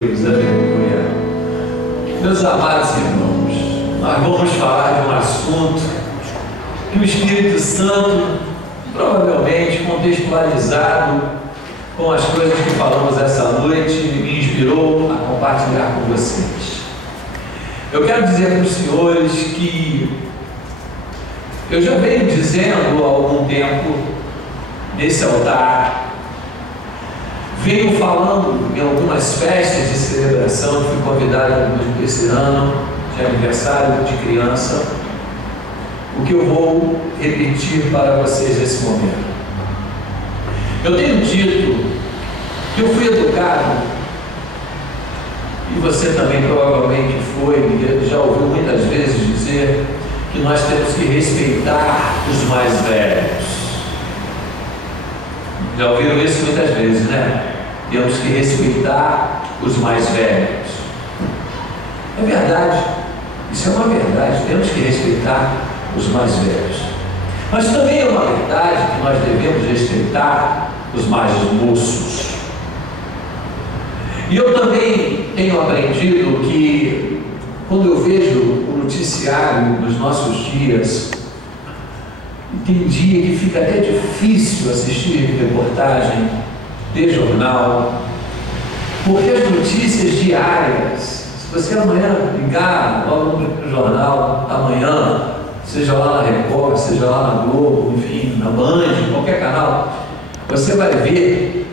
Aleluia. Meus amados irmãos, nós vamos falar de um assunto que o Espírito Santo, provavelmente contextualizado com as coisas que falamos essa noite, me inspirou a compartilhar com vocês. Eu quero dizer para os senhores que eu já venho dizendo há algum tempo nesse altar, venho falando em algumas festas de celebração, fui convidado esse ano de aniversário de criança, o que eu vou repetir para vocês nesse momento. Eu tenho dito que eu fui educado, e você também provavelmente foi, já ouviu muitas vezes dizer que nós temos que respeitar os mais velhos. Já ouviram isso muitas vezes, né? Temos que respeitar os mais velhos. É verdade, isso é uma verdade, temos que respeitar os mais velhos. Mas também é uma verdade que nós devemos respeitar os mais moços. E eu também tenho aprendido que, quando eu vejo o noticiário nos nossos dias, tem dia que fica até difícil assistir reportagem de jornal, porque as notícias diárias, se você amanhã ligar logo no jornal, amanhã, seja lá na Record, seja lá na Globo, enfim, na Band, qualquer canal, você vai ver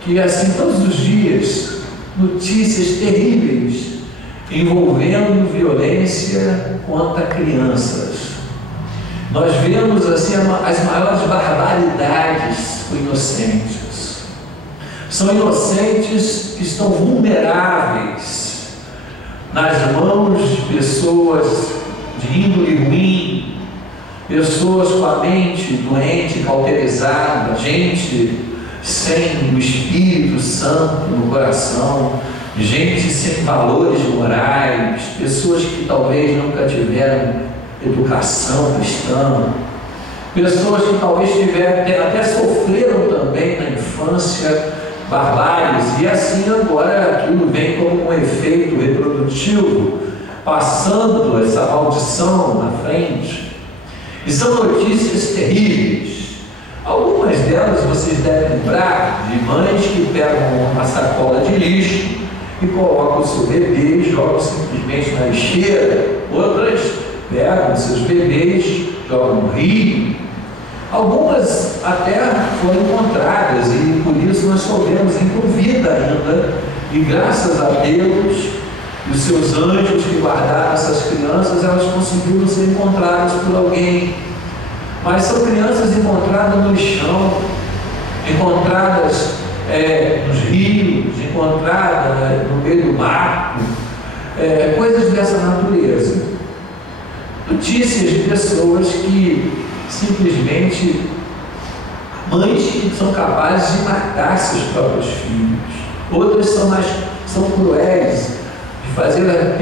que assim todos os dias, notícias terríveis envolvendo violência contra crianças. Nós vemos assim as maiores barbaridades com inocentes. São inocentes que estão vulneráveis nas mãos de pessoas de índole ruim, pessoas com a mente doente, cauterizada, gente sem o Espírito Santo no coração, gente sem valores morais, pessoas que talvez nunca tiveram educação cristã, pessoas que talvez até sofreram também na infância barbáries, e assim agora aquilo vem como um efeito reprodutivo, passando essa maldição na frente. E são notícias terríveis. Algumas delas vocês devem lembrar de mães que pegam uma sacola de lixo e colocam o seu bebê e jogam simplesmente na lixeira. Outras pegam seus bebês, jogam no rio. Algumas até foram encontradas e por isso nós soubemos com vida ainda, e graças a Deus, os seus anjos que guardaram essas crianças, elas conseguiram ser encontradas por alguém. Mas são crianças encontradas no chão, encontradas nos rios, encontradas no meio do mato, coisas dessa natureza. Notícias de pessoas que simplesmente, mães que são capazes de matar seus próprios filhos. Outras são cruéis, de fazer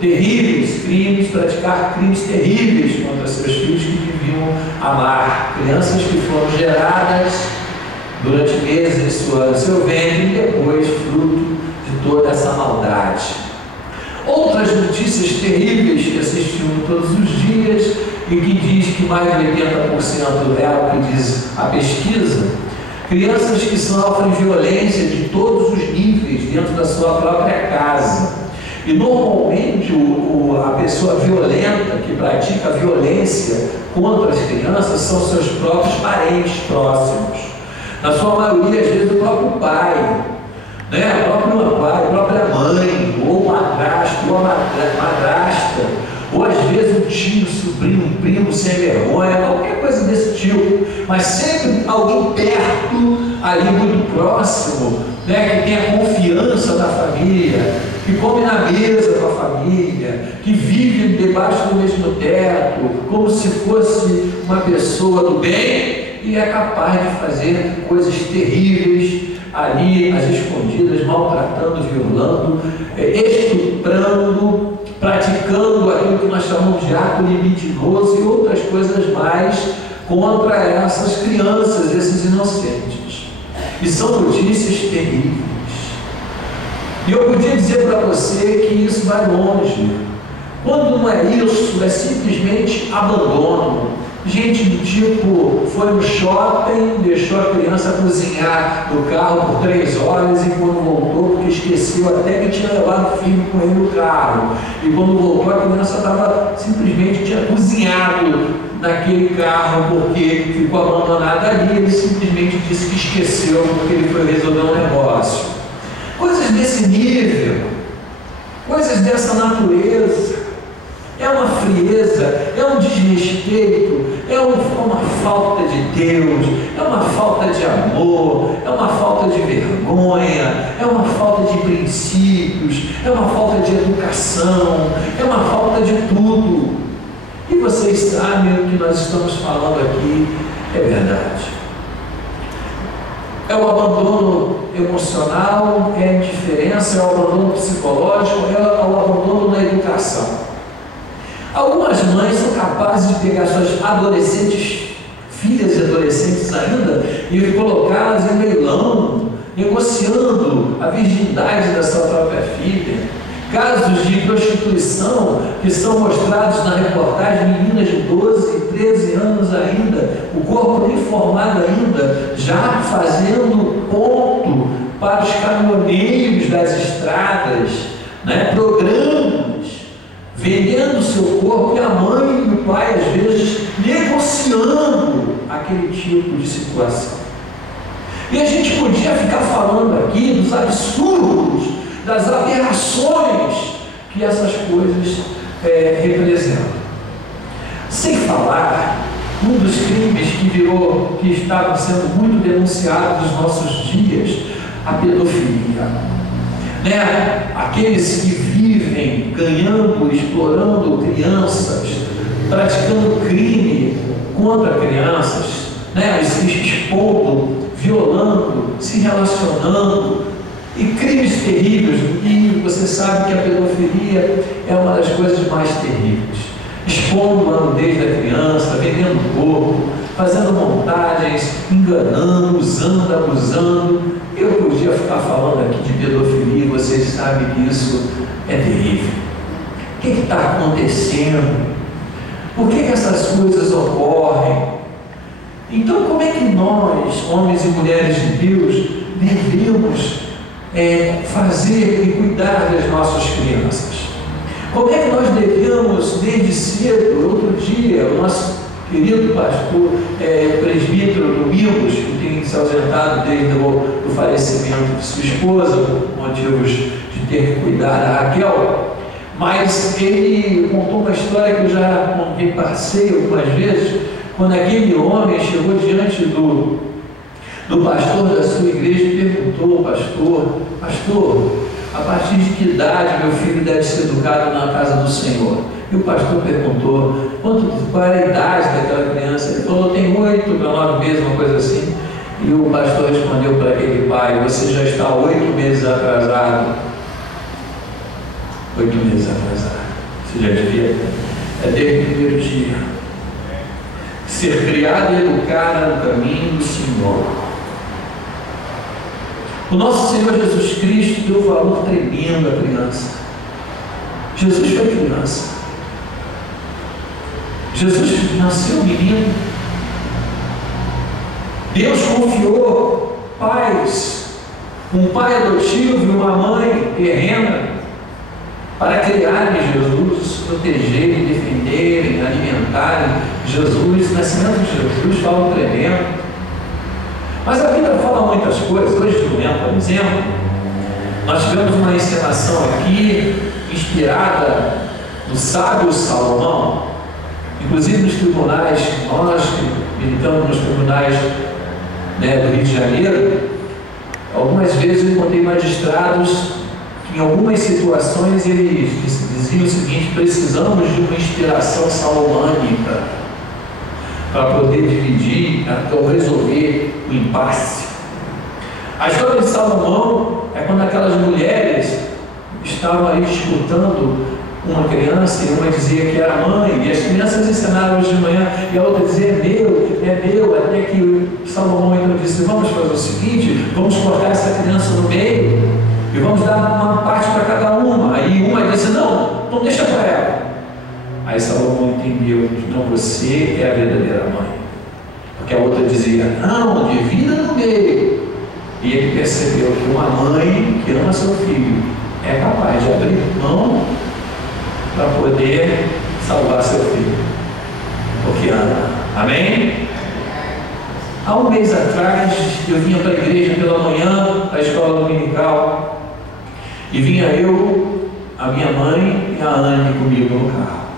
terríveis crimes, praticar crimes terríveis contra seus filhos que deviam amar. Crianças que foram geradas durante meses em seu ventre e depois fruto de toda essa maldade. Outras notícias terríveis que assistimos todos os dias e que diz que mais de 80% é o que diz a pesquisa, crianças que sofrem violência de todos os níveis dentro da sua própria casa. E normalmente a pessoa violenta que pratica violência contra as crianças são seus próprios parentes próximos. Na sua maioria, às vezes, o próprio pai, né? A própria mãe, ou o madrasto, ou a madrasta, ou às vezes um tio, sobrinho, um primo sem vergonha, qualquer coisa desse tipo, mas sempre alguém perto, ali muito próximo, né, que tem a confiança da família, que come na mesa com a família, que vive debaixo do mesmo teto, como se fosse uma pessoa do bem, e é capaz de fazer coisas terríveis ali, às escondidas, maltratando, violando, estuprando, praticando aquilo que nós chamamos de ato libidinoso e outras coisas mais contra essas crianças, esses inocentes. E são notícias terríveis. E eu podia dizer para você que isso vai longe. Quando não é isso, é simplesmente abandono. Gente do tipo, foi no shopping, deixou a criança cozinhar no carro por 3 horas e quando voltou, porque esqueceu até que tinha levado o filho com ele no carro. E quando voltou, a criança estava simplesmente, tinha cozinhado naquele carro porque ficou abandonada ali. Ele simplesmente disse que esqueceu porque ele foi resolver um negócio. Coisas desse nível, coisas dessa natureza. É uma frieza, é um desrespeito, é uma falta de Deus, é uma falta de amor, é uma falta de vergonha, é uma falta de princípios, é uma falta de educação, é uma falta de tudo. E vocês sabem o que nós estamos falando aqui é verdade. É o abandono emocional, é a indiferença, é o abandono psicológico, é o abandono na educação. Algumas mães são capazes de pegar suas adolescentes, filhas e adolescentes ainda, e colocá-las em leilão, negociando a virgindade da sua própria filha. Casos de prostituição que são mostrados na reportagem, meninas de 12, 13 anos ainda, o corpo nem formado ainda, já fazendo ponto para os caminhoneiros das estradas, né? Programas, vendendo o seu corpo, e a mãe e o pai, às vezes, negociando aquele tipo de situação. E a gente podia ficar falando aqui dos absurdos, das aberrações que essas coisas representam. Sem falar um dos crimes que estavam sendo muito denunciados nos nossos dias, a pedofilia. Aqueles que vivem ganhando, explorando crianças, praticando crime contra crianças, se expondo, violando, se relacionando, e crimes terríveis. E você sabe que a pedofilia é uma das coisas mais terríveis. Expondo a nudez da criança, vendendo o corpo, fazendo montagens, enganando, usando, abusando. Eu podia ficar falando aqui de pedofilia, vocês sabem que isso é terrível. O que está acontecendo? Por que essas coisas ocorrem? Então, como é que nós, homens e mulheres de Deus, devemos fazer e cuidar das nossas crianças? Como é que nós devemos, desde cedo? Outro dia, o nosso querido pastor, presbítero Domingos, que tem se ausentado desde o falecimento de sua esposa, por motivos de ter que cuidar da Raquel, mas ele contou uma história que eu já passei algumas vezes, quando aquele homem chegou diante do pastor da sua igreja e perguntou: pastor, a partir de que idade meu filho deve ser educado na casa do Senhor? E o pastor perguntou: qual era a idade daquela criança? Ele falou: tem 8 para 9 meses, uma coisa assim. E o pastor respondeu para aquele pai: você já está 8 meses atrasado. 8 meses atrasado. Você já devia? É desde o primeiro dia. Ser criado e educado no caminho do Senhor. O nosso Senhor Jesus Cristo deu um valor tremendo à criança. Jesus foi criança. Jesus nasceu menino. Deus confiou pais, um pai adotivo e uma mãe terrena, para criarem Jesus, protegerem, defenderem, alimentarem Jesus. O nascimento de Jesus foi algo tremendo. Mas a Bíblia fala muitas coisas. Hoje de manhã, por exemplo, nós tivemos uma encenação aqui, inspirada no sábio Salomão. Inclusive nos tribunais, nós que militamos nos tribunais do Rio de Janeiro, algumas vezes eu encontrei magistrados que em algumas situações eles diziam o seguinte: precisamos de uma inspiração salomânica para poder dividir, para resolver o impasse. A história de Salomão é quando aquelas mulheres estavam aí disputando uma criança, e uma dizia que era mãe, e as crianças ensinaram hoje de manhã, e a outra dizia: é meu, até que Salomão então disse: vamos fazer o seguinte, vamos cortar essa criança no meio, e vamos dar uma parte para cada uma. Aí uma disse: não, não deixa para ela. Aí Salomão entendeu que não, você é a verdadeira mãe, porque a outra dizia: não, divida no meio. E ele percebeu que uma mãe que ama seu filho é capaz de abrir mão para poder salvar seu filho, porque ama. Amém? Há um mês atrás, eu vinha para a igreja pela manhã, a escola dominical, e vinha eu, a minha mãe e a Anne comigo no carro.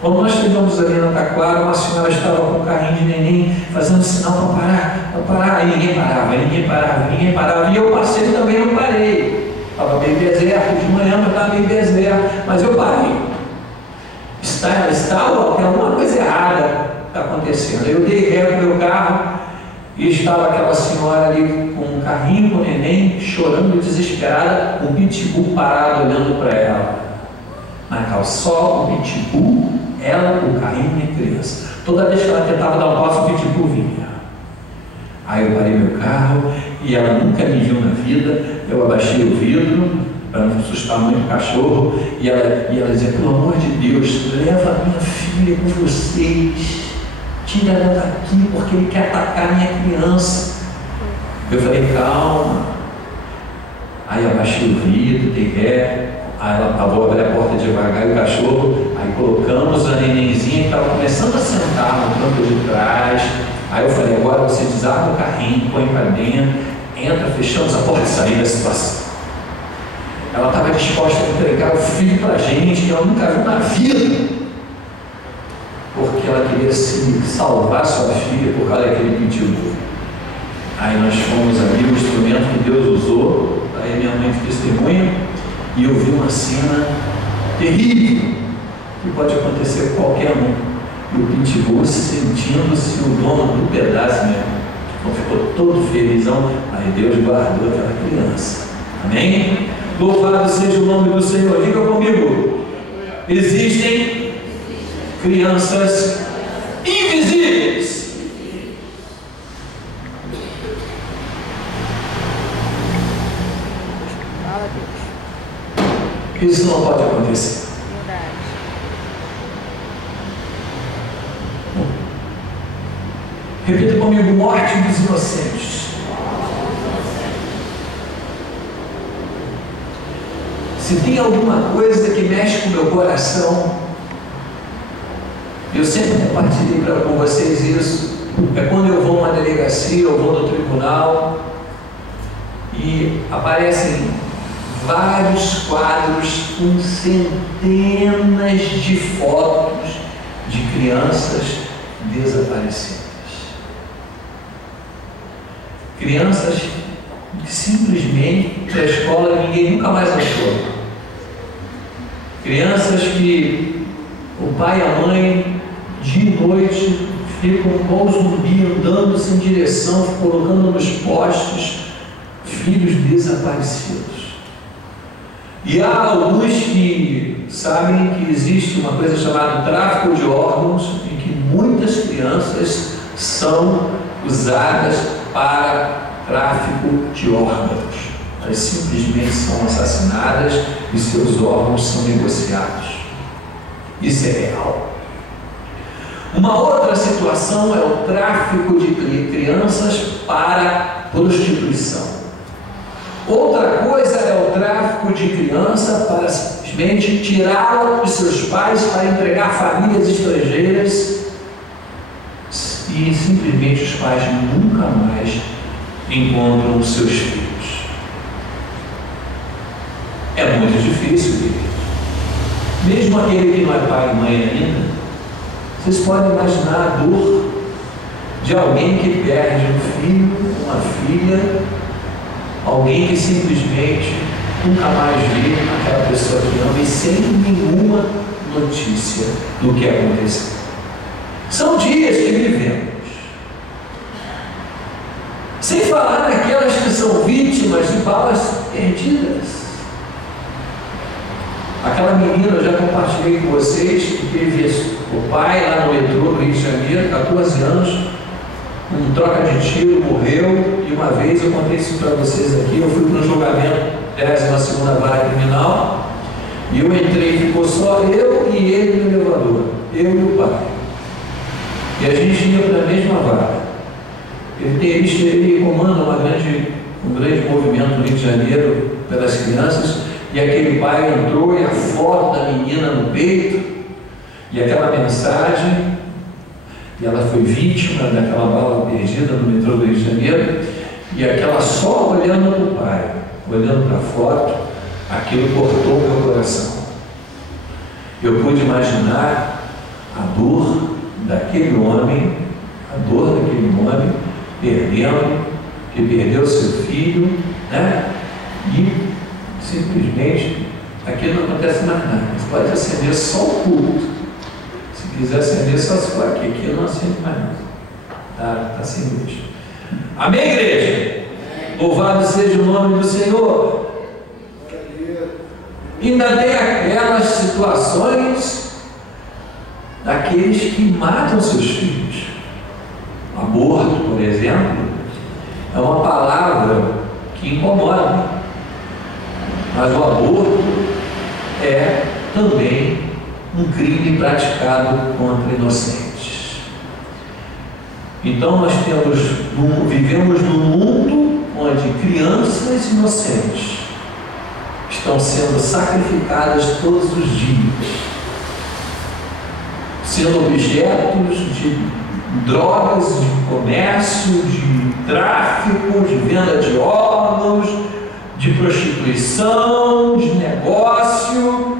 Quando nós chegamos ali na Taquara, uma senhora estava com um carrinho de neném, fazendo sinal para parar, e ninguém parava, e eu passei também, não parei. Estava meio deserto, de manhã estava meio deserto, mas eu parei. Tem alguma coisa errada está acontecendo. Eu dei ré no meu carro, e estava aquela senhora ali com um carrinho com o neném, chorando desesperada, o pitbull parado olhando para ela. Na calçola, o pitbull, ela, o carrinho e a criança. Toda vez que ela tentava dar um passo, o pitbull vinha. Aí eu parei meu carro, e ela nunca me viu na vida. Eu abaixei o vidro para não assustar muito o cachorro, e ela dizia: pelo amor de Deus, leva a minha filha com vocês, tira ela daqui, porque ele quer atacar a minha criança. Eu falei: calma. Aí abaixei o vidro, dei ré. Aí ela vou abrir a porta devagar, e o cachorro, aí colocamos a nenenzinha que estava começando a sentar no canto de trás. Aí eu falei: agora você desarma o carrinho, põe para dentro, entra, fechamos a porta e saímos da situação. Ela estava disposta a entregar o filho para a gente, que ela nunca viu na vida, porque ela queria salvar sua filha por causa daquele pitbull. Aí nós fomos ali, o instrumento que Deus usou, aí minha mãe testemunha, e eu vi uma cena terrível, que pode acontecer com qualquer um, e o pitbull sentindo-se o dono do pedaço mesmo. Então ficou todo felizão. Aí Deus guardou aquela criança. Amém? Louvado seja o nome do Senhor. Diga comigo: existem crianças invisíveis. Isso não pode acontecer. Repita comigo: morte dos inocentes. Se tem alguma coisa que mexe com o meu coração, eu sempre compartilhei com vocês isso, é quando eu vou a uma delegacia, eu vou no tribunal, e aparecem vários quadros com centenas de fotos de crianças desaparecidas. Crianças que simplesmente para a escola ninguém nunca mais achou. Crianças que o pai e a mãe, dia e noite, ficam igual zumbi, andando sem direção, colocando nos postes filhos desaparecidos. E há alguns que sabem que existe uma coisa chamada tráfico de órgãos, em que muitas crianças são usadas para tráfico de órgãos. Elas simplesmente são assassinadas e seus órgãos são negociados. Isso é real. Uma outra situação é o tráfico de crianças para prostituição. Outra coisa é o tráfico de criança para simplesmente tirá-la dos seus pais para entregar famílias estrangeiras, e simplesmente os pais nunca mais encontram os seus filhos. É muito difícil, queridos. Mesmo aquele que não é pai e mãe ainda, vocês podem imaginar a dor de alguém que perde um filho, uma filha, alguém que simplesmente nunca mais vê aquela pessoa que ama e sem nenhuma notícia do que aconteceu. São dias que vivemos. Sem falar naquelas que são vítimas de balas perdidas. Aquela menina, eu já compartilhei com vocês, que teve o pai lá no metrô do Rio de Janeiro, 14 anos, um troca de tiro, morreu, e uma vez eu contei isso para vocês aqui, eu fui para um julgamento 12ª vara criminal, e eu entrei, ficou só eu e ele no elevador, eu e o pai. E a gente ia para a mesma vara. Ele comanda um grande movimento no Rio de Janeiro pelas crianças, e aquele pai entrou e a foto da menina no peito, e aquela mensagem, e ela foi vítima daquela bala perdida no metrô do Rio de Janeiro, e aquela só olhando para o pai, olhando para a foto, aquilo cortou meu coração. Eu pude imaginar a dor daquele homem, que perdeu seu filho, né? E simplesmente aquilo não acontece mais nada. Você pode acender só o culto. Se quiser acender só se for aqui não acende mais nada. Está sem luz. Amém, igreja? Louvado seja o nome do Senhor. Ainda tem aquelas situações daqueles que matam seus filhos. Aborto, por exemplo, é uma palavra que incomoda, mas o aborto é também um crime praticado contra inocentes. Então nós vivemos num mundo onde crianças inocentes estão sendo sacrificadas todos os dias, sendo objetos de drogas, de comércio, de tráfico, de venda de órgãos, de prostituição, de negócio.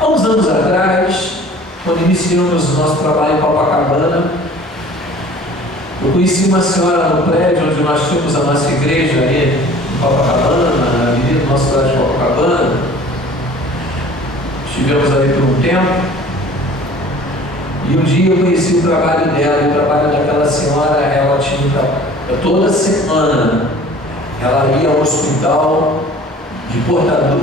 Há uns anos atrás, quando iniciamos o nosso trabalho em Copacabana, eu conheci uma senhora no prédio onde nós tínhamos a nossa igreja ali em Copacabana, na avenida do nosso cidade de Copacabana. Estivemos ali por um tempo. E um dia eu conheci o trabalho dela, e o trabalho daquela senhora, ela tinha toda semana, ela ia ao hospital de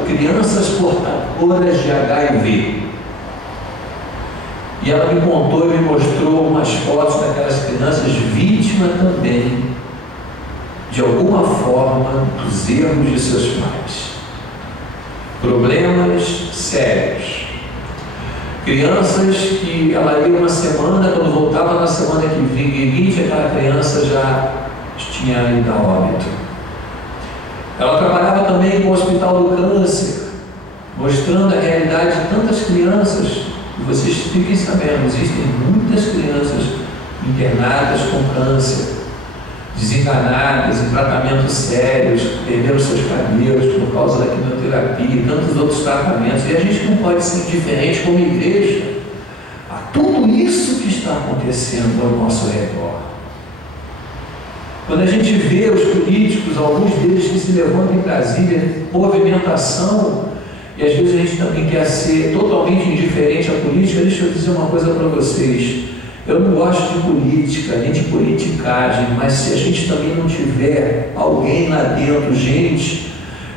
crianças portadoras de HIV. E ela me contou e me mostrou umas fotos daquelas crianças vítimas também, de alguma forma, dos erros de seus pais. Problemas sérios. Crianças que ela ia uma semana, quando voltava na semana seguinte, aquela criança já tinha ido a óbito. Ela trabalhava também com o Hospital do Câncer, mostrando a realidade de tantas crianças. E vocês fiquem sabendo, existem muitas crianças internadas com câncer, desencanadas, em tratamentos sérios, perderam seus cabelos por causa da quimioterapia e tantos outros tratamentos. E a gente não pode ser indiferente como igreja a tudo isso que está acontecendo ao nosso redor. Quando a gente vê os políticos, alguns deles que se levantam em Brasília, movimentação, e às vezes a gente também quer ser totalmente indiferente à política. Deixa eu dizer uma coisa para vocês. Eu não gosto de política, nem de politicagem, mas se a gente também não tiver alguém lá dentro, gente,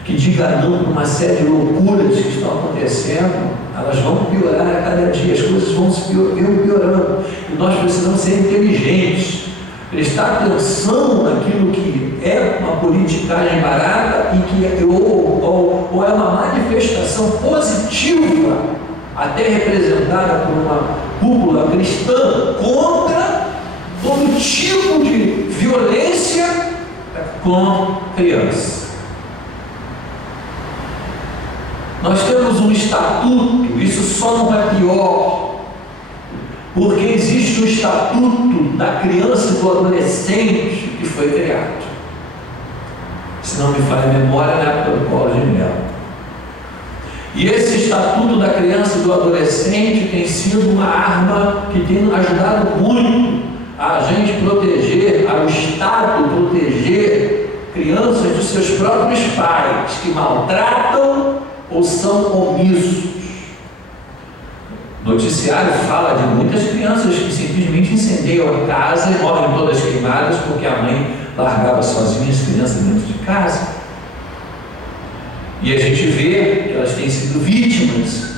que diga não para uma série de loucuras que estão acontecendo, elas vão piorar a cada dia, as coisas vão se piorando. E nós precisamos ser inteligentes, prestar atenção naquilo que é uma politicagem barata e que ou é uma manifestação positiva, até representada por uma cúpula cristã, contra todo tipo de violência com crianças. Nós temos um estatuto, isso só não é pior, porque existe o estatuto da criança e do adolescente que foi criado. Se não me falha a memória, na época do Paulo de Mello. E esse estatuto da criança e do adolescente tem sido uma arma que tem ajudado muito a gente proteger, ao Estado proteger crianças dos seus próprios pais, que maltratam ou são omissos. O noticiário fala de muitas crianças que simplesmente incendeiam a casa e morrem todas queimadas porque a mãe largava sozinha as crianças dentro de casa. E a gente vê que elas têm sido vítimas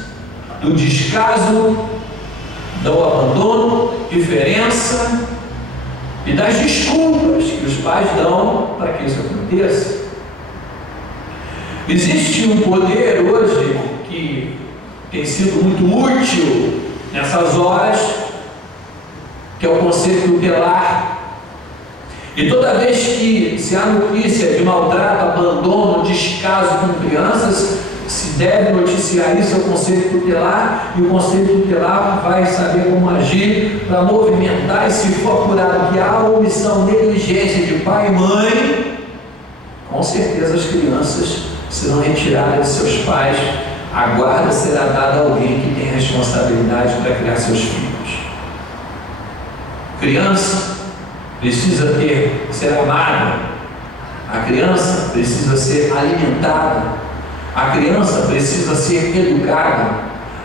do descaso, do abandono, diferença e das desculpas que os pais dão para que isso aconteça. Existe um poder hoje que tem sido muito útil nessas horas, que é o conselho tutelar. E toda vez que se há notícia de maltrato, abandono, descaso com crianças, se deve noticiar isso ao conselho tutelar, e o conselho tutelar vai saber como agir para movimentar. E se for apurado que há omissão, negligência de pai e mãe, com certeza as crianças serão retiradas de seus pais. A guarda será dada a alguém que tem responsabilidade para criar seus filhos. Criança precisa ser amada, a criança precisa ser alimentada, a criança precisa ser educada,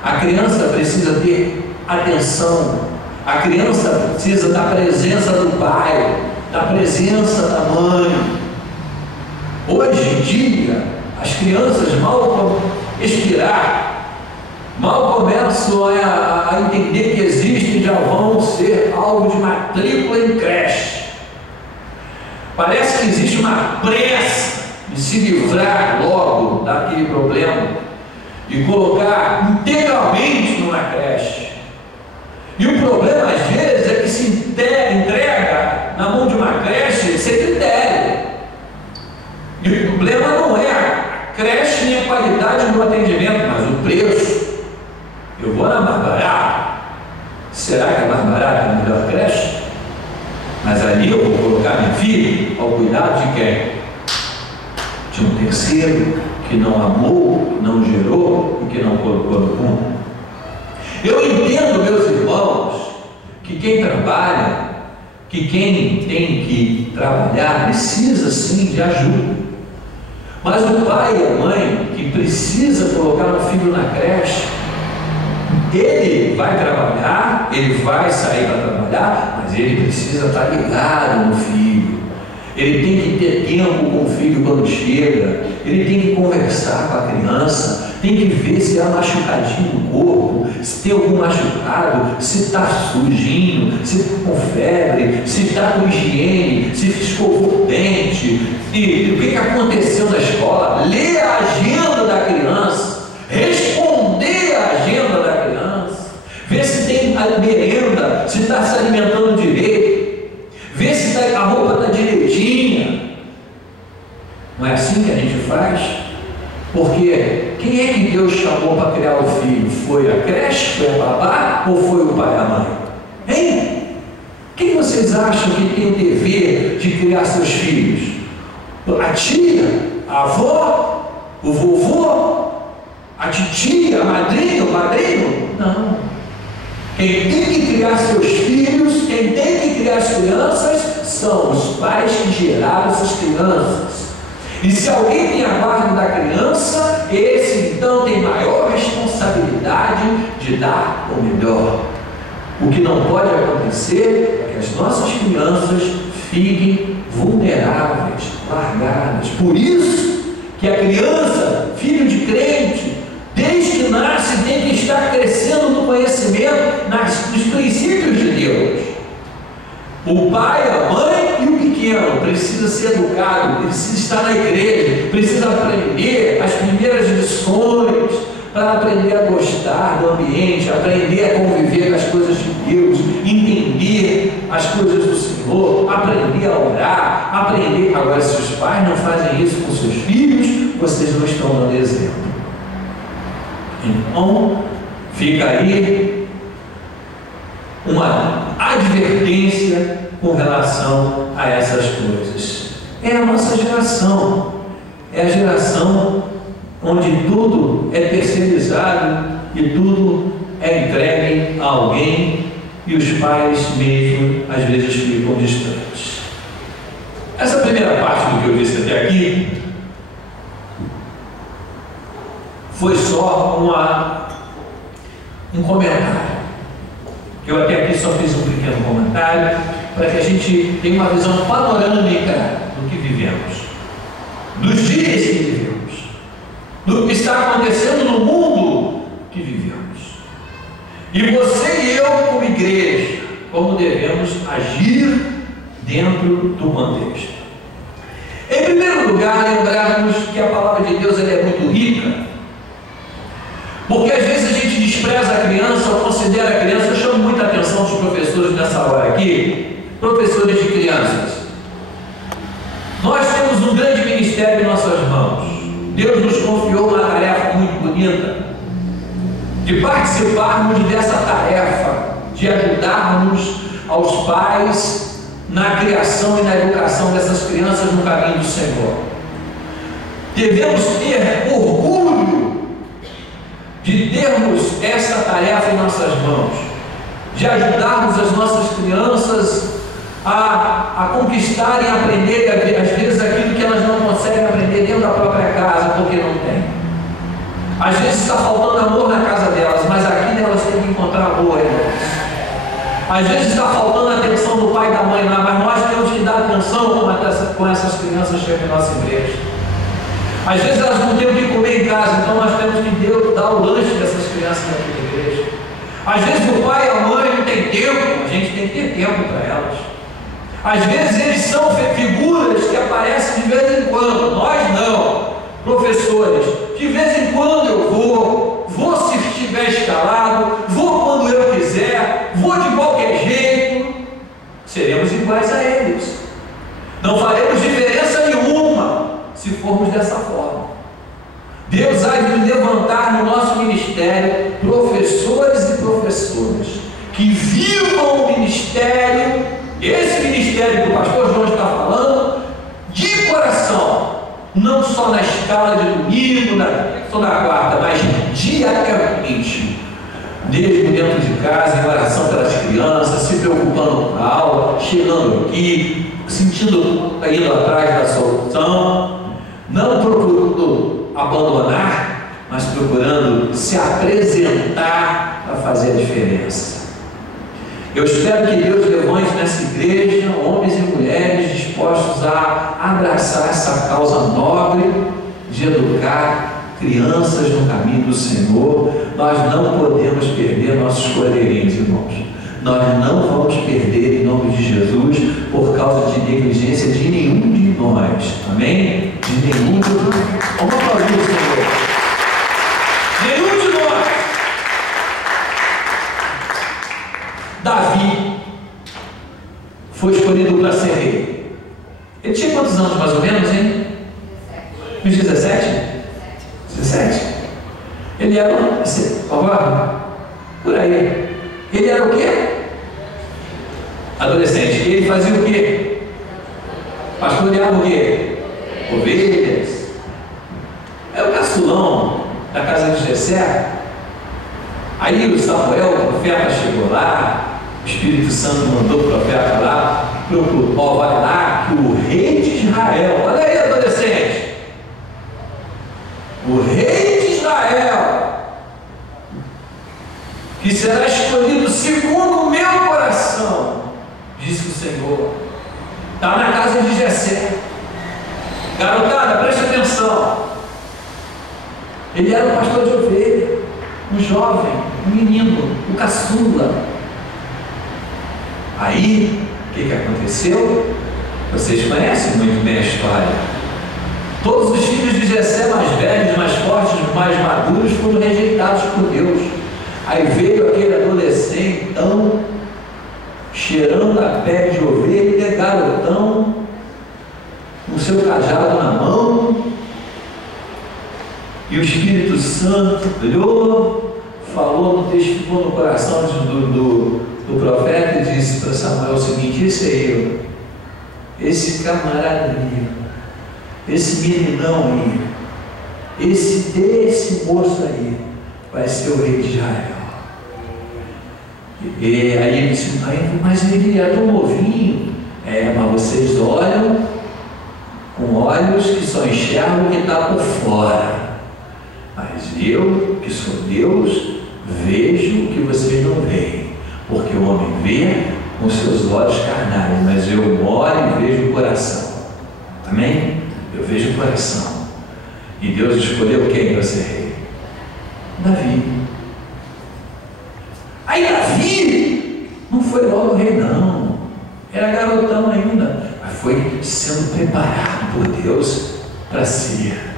a criança precisa ter atenção, a criança precisa da presença do pai, da presença da mãe. Hoje em dia, as crianças mal respirar, mal começam a entender que existem, já vão ser alvo de matrícula em creche. Parece que existe uma pressa de se livrar logo daquele problema e colocar integralmente numa creche. E o problema às vezes é que se entrega na mão de uma creche sem critério. E o problema não é a creche nem a qualidade do atendimento, mas o preço. Eu vou na mais barata. Será que a mais barata é a melhor creche? Mas ali eu vou colocar minha filha ao cuidado de quem? De um terceiro que não amou, não gerou e que não colocou no mundo. Eu entendo, meus irmãos, que quem trabalha, que quem tem que trabalhar precisa sim de ajuda. Mas o pai e a mãe que precisa colocar o filho na creche, ele vai trabalhar, ele vai sair para trabalhar, mas ele precisa estar ligado no filho. Ele tem que ter tempo com o filho quando chega, ele tem que conversar com a criança, tem que ver se há machucadinho no corpo, se tem algum machucado, se está sujinho, se está com febre, se está com higiene, se escovou o dente, e o que aconteceu na escola. Ler a agenda da criança, responder a agenda da criança, ver se tem a merenda, se está se alimentando direito, ver se a roupa está direitinha. Não é assim que a gente faz? Porque quem é que Deus chamou para criar o filho? Foi a creche, foi a babá ou foi o pai e a mãe? Hein? Quem vocês acham que tem o dever de criar seus filhos? A tia, a avó, o vovô, a titia, a madrinha, o padrinho? Não. Quem tem que criar seus filhos, quem tem que criar as crianças, são os pais que geraram essas crianças. E se alguém tem a guarda da criança, esse então tem maior responsabilidade de dar o melhor. O que não pode acontecer é que as nossas crianças fiquem vulneráveis, largadas. Por isso que a criança, filho de crente, desde que nasce, tem que estar crescendo no conhecimento, nos princípios de Deus. O pai, a mãe e o pequeno precisa ser educado, precisa estar na igreja, precisa aprender as primeiras lições, para aprender a gostar do ambiente, aprender a conviver com as coisas de Deus, entender as coisas do Senhor, aprender a orar, aprender. Agora, se os pais não fazem isso com seus filhos, vocês não estão dando exemplo. Então, fica aí uma advertência com relação a essas coisas. É a nossa geração, é a geração onde tudo é terceirizado e tudo é entregue a alguém e os pais mesmo às vezes ficam distantes. Essa primeira parte do que eu disse até aqui foi só um comentário. Eu até aqui só fiz um pequeno comentário para que a gente tenha uma visão panorâmica do que vivemos, dos dias que vivemos, do que está acontecendo no mundo que vivemos. E você e eu, como igreja, como devemos agir dentro do contexto. Em primeiro primeiro lugar, lembrarmos que a palavra de Deus ela é muito rica, porque às vezes a gente despreza a criança ou considera a criança. Eu chamo muita atenção dos professores nessa hora aqui, professores de crianças. Nós temos um grande ministério em nossas mãos. Deus nos confiou uma tarefa muito bonita, de participarmos dessa tarefa, de ajudarmos aos pais na criação e na educação dessas crianças no caminho do Senhor. Devemos ter orgulho de termos essa tarefa em nossas mãos, de ajudarmos as nossas crianças a conquistarem, a aprender, às vezes, aquilo que elas não conseguem aprender dentro da própria casa, porque não tem. Às vezes está faltando amor na casa delas, mas aqui elas têm que encontrar amor, irmãos. Às vezes está faltando a atenção do pai e da mãe lá, mas nós temos que dar atenção com essas crianças que chegam em nossa igreja. Às vezes elas não têm o que comer em casa, então nós temos que dar o lanche dessas crianças aqui na igreja. Às vezes o pai e a mãe não têm tempo, a gente tem que ter tempo para elas. Às vezes eles são figuras que aparecem de vez em quando, nós não, professores. De vez em quando eu vou se estiver escalado, vou quando eu quiser, vou de qualquer jeito. Seremos iguais a eles, não faremos diferença nenhuma se formos dessa forma. Deus há de levantar no nosso ministério professores e professoras que vivam o ministério, esse ministério que o pastor João está falando, de coração, não só na escala de domingo, só na quarta, mas diariamente, desde dentro de casa, em oração pelas crianças, se preocupando com a aula, chegando aqui, indo atrás da solução, não procurando abandonar, mas procurando se apresentar para fazer a diferença. Eu espero que Deus levante nessa igreja homens e mulheres dispostos a abraçar essa causa nobre de educar crianças no caminho do Senhor. Nós não podemos perder nossos cordeirinhos, irmãos. Nós não vamos perder em nome de Jesus por causa de negligência de nenhum de nós. Amém? De nenhum de nós. Vamos aplaudir o Senhor. Nenhum de nós. Davi foi escolhido para ser rei. Ele tinha quantos anos mais ou menos, hein? Uns 17? 17? Ele era por aí. Ele era o quê? Adolescente. E ele fazia o quê? Pastoreava o quê? Ovelhas. É o caçulão da casa de Jessé. Aí o Samuel, o profeta, chegou lá, o Espírito Santo mandou o profeta lá, procurou, vai lá, que o rei de Israel, olha aí, adolescente, o rei de Israel, que será escolhido segundo o meu coração, disse o Senhor, está na casa de Jessé. Garotada, preste atenção, ele era um pastor de ovelha, um jovem, um menino, um caçula. Aí, o que aconteceu? Vocês conhecem muito bem a história. Todos os filhos de Jessé, mais velhos, mais fortes, mais maduros, foram rejeitados por Deus. Aí veio aquele adolescente, então, cheirando a pele de ovelha, garotão, com seu cajado na mão, e o Espírito Santo olhou, falou, testificou no coração do profeta e disse para Samuel o seguinte: esse é eu, esse camarada aí, esse meninão aí, esse moço aí, vai ser o rei de Israel. E aí ele disse: mas ele é tão novinho. Mas vocês olham com olhos que só enxergam o que está por fora. Mas eu, que sou Deus, vejo o que vocês não veem, porque o homem vê com seus olhos carnais, mas eu olho e vejo o coração. Amém? Eu vejo o coração. E Deus escolheu quem para ser rei? Davi. Aí Davi não foi logo rei, não. Era garotão ainda, mas foi sendo preparado por Deus para Síria.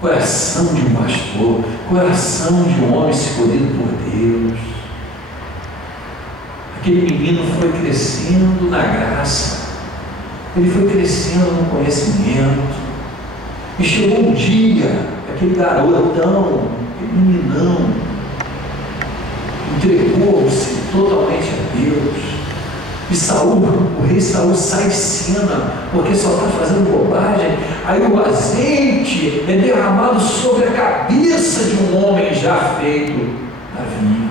Coração de um pastor, coração de um homem escolhido por Deus. Aquele menino foi crescendo na graça, ele foi crescendo no conhecimento, e chegou um dia, aquele garotão, aquele meninão, entregou-se totalmente a Deus. E Saul, o rei Saul, sai de cena, porque só está fazendo bobagem. Aí o azeite é derramado sobre a cabeça de um homem já feito, Davi.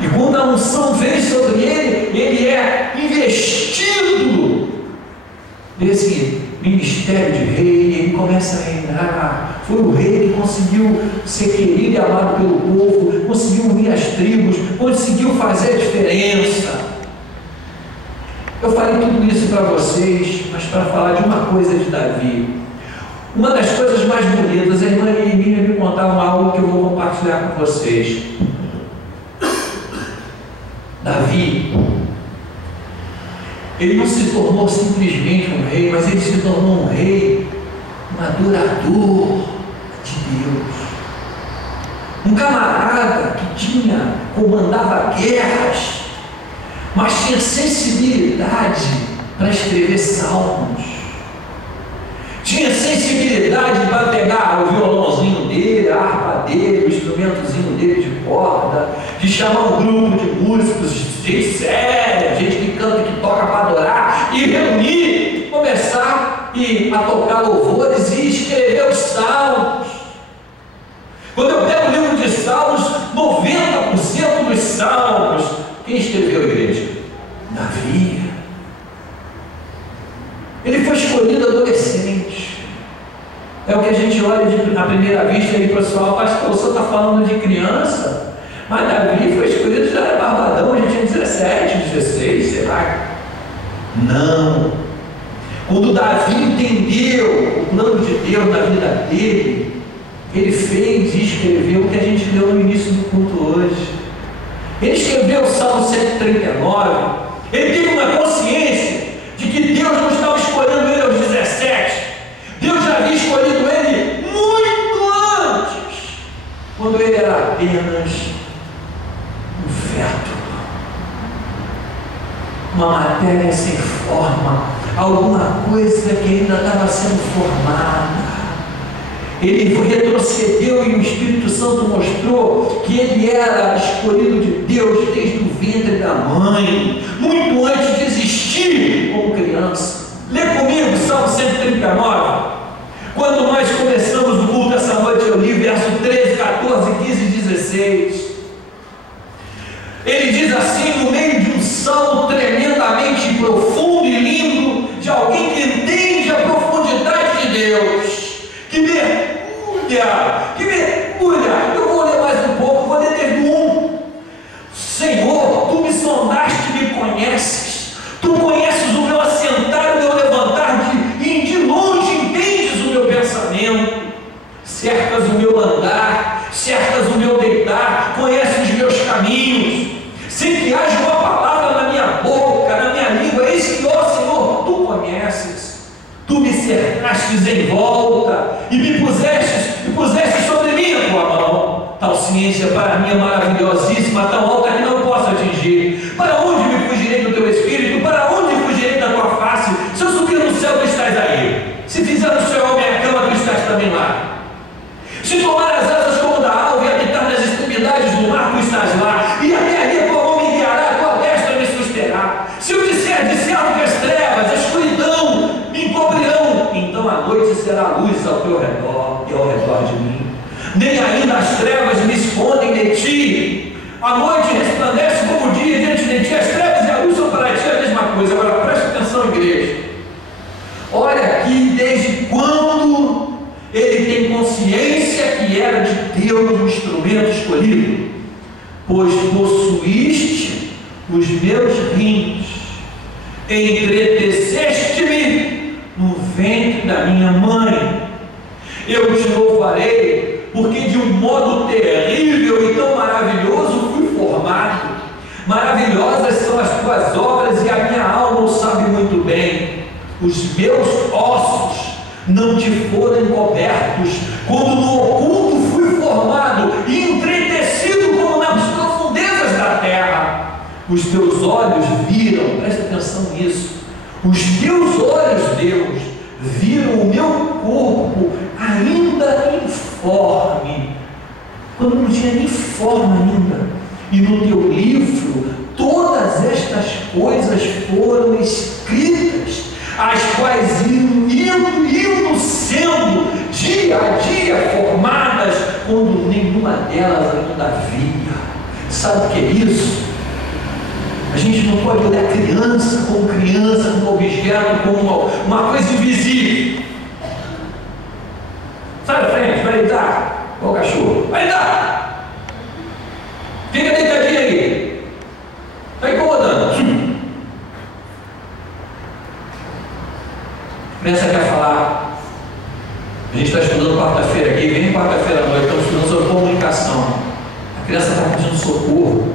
E quando a unção vem sobre ele, ele é investido desse ministério de rei, ele começa a reinar. Foi o rei que conseguiu ser querido e amado pelo povo, conseguiu unir as tribos, conseguiu fazer a diferença. Eu falei tudo isso para vocês, mas para falar de uma coisa de Davi. Uma das coisas mais bonitas, a irmã Emília me contava algo que eu vou compartilhar com vocês. Davi, ele não se tornou simplesmente um rei, mas ele se tornou um rei, um adorador de Deus. Um camarada que comandava guerras, mas tinha sensibilidade para escrever salmos, tinha sensibilidade para pegar o violãozinho dele, a harpa dele, o instrumentozinho dele de corda, de chamar um grupo de músicos, gente séria, gente que canta, que toca para adorar, e reunir, começar a tocar louvores e escrever os salmos. Quando eu pego o livro de salmos, 90% dos salmos, quem escreveu a igreja? Davi. Ele foi escolhido adolescente. É o que a gente olha à primeira vista aí, pessoal, pastor, o senhor está falando de criança, mas Davi foi escolhido, já era barbadão, já tinha 17, 16, sei lá. Não. Quando Davi entendeu o plano de Deus na vida dele, ele fez e escreveu o que a gente leu no início do culto hoje. Ele escreveu o Salmo 139, ele teve uma consciência de que Deus não estava escolhendo ele aos 17, Deus já havia escolhido ele muito antes, quando ele era apenas um feto, uma matéria sem forma, alguma coisa que ainda estava sendo formada. Ele retrocedeu e o Espírito Santo mostrou que ele era escolhido de Deus desde o ventre da mãe, muito antes de existir como criança. Lê comigo Salmo 139. Quando nós começamos o culto essa noite, eu li verso 13, 14, 15 e 16. Ele diz assim, no meio de um salmo tremendamente profundo e lindo, de alguém que entende a profundidade de Deus, que mergulha, eu vou ler mais um pouco, vou ler desde o 1. Senhor, tu me sondaste e me conheces, tu conheces o meu assentar e o meu levantar, e de longe entendes o meu pensamento, cercas o meu andar, cercas o meu deitar, conheces os meus caminhos, sem que haja uma palavra na minha boca, na minha língua, eis que, ó Senhor, tu conheces, tu me cercastes em volta, e me puseste sobre mim a tua mão. Tal ciência para mim é maravilhosíssima, tão alta que não posso atingir. Para onde me fugirei do teu espírito? Para onde fugirei da tua face? Se eu subir no céu, tu estás aí. Se fizer no céu a minha cama, tu estás também lá. Se tomar as asas como da alva e habitar nas extremidades do mar, tu estás lá. E até ali a tua mão me guiará, a tua destra me susterá. Se eu disser de certo que as trevas, a escuridão me encobrirão, então a noite será luz ao teu redor e ao redor de mim. Nem ainda as trevas me escondem de ti. A noite resplandece como o dia diante de ti. As trevas e a luz são para ti a mesma coisa. Agora preste atenção, igreja. Olha aqui desde quando ele tem consciência que era de Deus um instrumento escolhido. Pois possuíste os meus rins, entreteceste-me no ventre da minha mãe. Eu te louvarei, porque de um modo terrível e tão maravilhoso fui formado. Maravilhosas são as tuas obras, e a minha alma o sabe muito bem. Os meus ossos não te foram encobertos, quando no oculto fui formado e entretecido como nas profundezas da terra. Os teus olhos viram, presta atenção nisso, os teus olhos, Deus, viram o meu corpo ainda informe, quando não tinha nem forma ainda, e no teu livro todas estas coisas foram escritas, as quais indo sendo dia a dia formadas, quando nenhuma delas ainda havia. Sabe o que é isso? A gente não pode olhar criança, como objeto, como uma coisa invisível. Sai da frente, vai deitar, igual o cachorro, vai deitar, fica deitadinho aí, está incomodando. A criança quer falar. A gente está estudando quarta-feira aqui, vem quarta-feira à noite, estamos estudando sobre comunicação. A criança está pedindo socorro,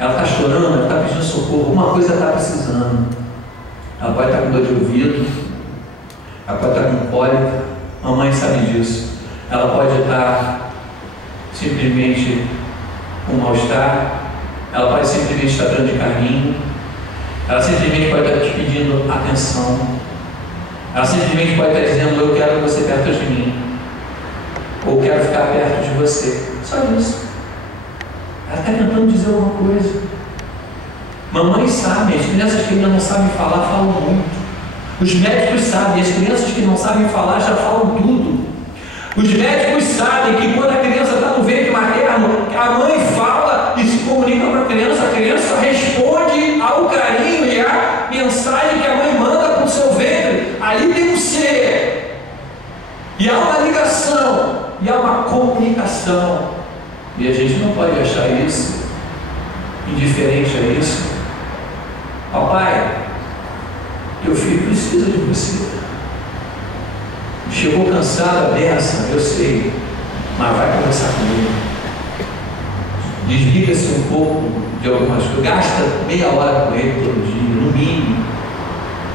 ela está chorando, ela está pedindo socorro, alguma coisa está precisando. Ela pode estar com dor de ouvido, ela pode estar com cólica, mamãe sabe disso. Ela pode estar simplesmente com mal-estar, ela pode simplesmente estar dando de carrinho, ela simplesmente pode estar te pedindo atenção, ela simplesmente pode estar dizendo: eu quero você perto de mim, ou quero ficar perto de você. Só isso. Ela está tentando dizer alguma coisa. Mamães sabem, as crianças que ainda não sabem falar falam muito. Os médicos sabem, as crianças que não sabem falar já falam tudo. Os médicos sabem que quando a criança está no ventre materno, a mãe fala e se comunica com a criança responde ao carinho e à mensagem que a mãe manda para o seu ventre. Ali tem um ser, e há uma ligação, e há uma comunicação, e a gente não pode achar isso indiferente a isso. Papai, teu filho precisa de você. Chegou cansado, dessa, eu sei, mas vai conversar comigo. Desliga-se um pouco de algumas coisas, gasta meia hora com ele todo dia, no mínimo.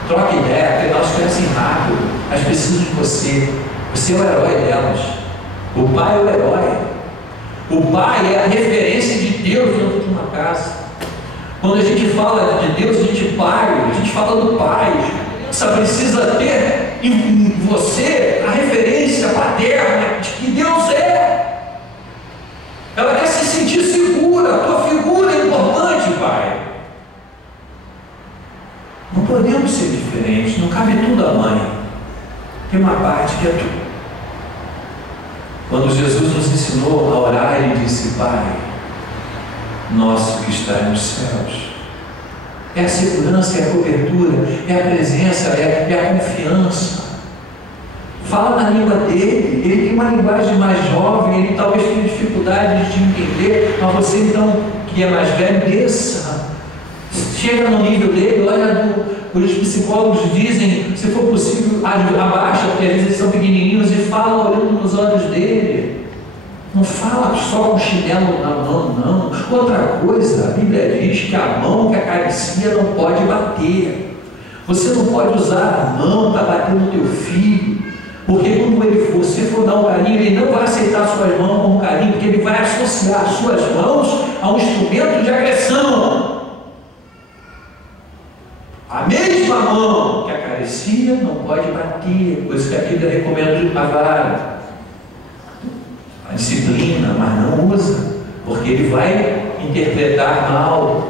Troca ideia, porque elas crescem rápido, elas precisam de você. Você é o herói delas. O pai é o herói. O pai é a referência de Deus dentro de uma casa. Quando a gente fala de Deus, a gente fala do pai. A criança precisa ter em você a referência paterna de que Deus é. Ela quer se sentir segura. A tua figura é importante, pai. Não podemos ser diferentes. Não cabe tudo à mãe. Tem uma parte que é tu. Quando Jesus nos ensinou a orar, Ele disse: Pai nosso que está nos céus. É a segurança, é a cobertura, é a presença, é a confiança. Fala na língua dele. Ele tem uma linguagem mais jovem, ele talvez tenha dificuldade de te entender, mas você então, que é mais velho, desça. Chega no nível dele, olha, os psicólogos dizem, se for possível, abaixa, porque às vezes eles são pequenininhos, e fala olhando nos olhos dele. Não fala só com chinelo na mão, não. Outra coisa, a Bíblia diz que a mão que acaricia não pode bater. Você não pode usar a mão para bater no teu filho, porque quando você for dar um carinho, ele não vai aceitar suas mãos como carinho, porque ele vai associar suas mãos a um instrumento de agressão. A mesma mão que acaricia não pode bater, por isso que a Bíblia recomenda a vara, a disciplina, mas não usa, porque ele vai interpretar mal.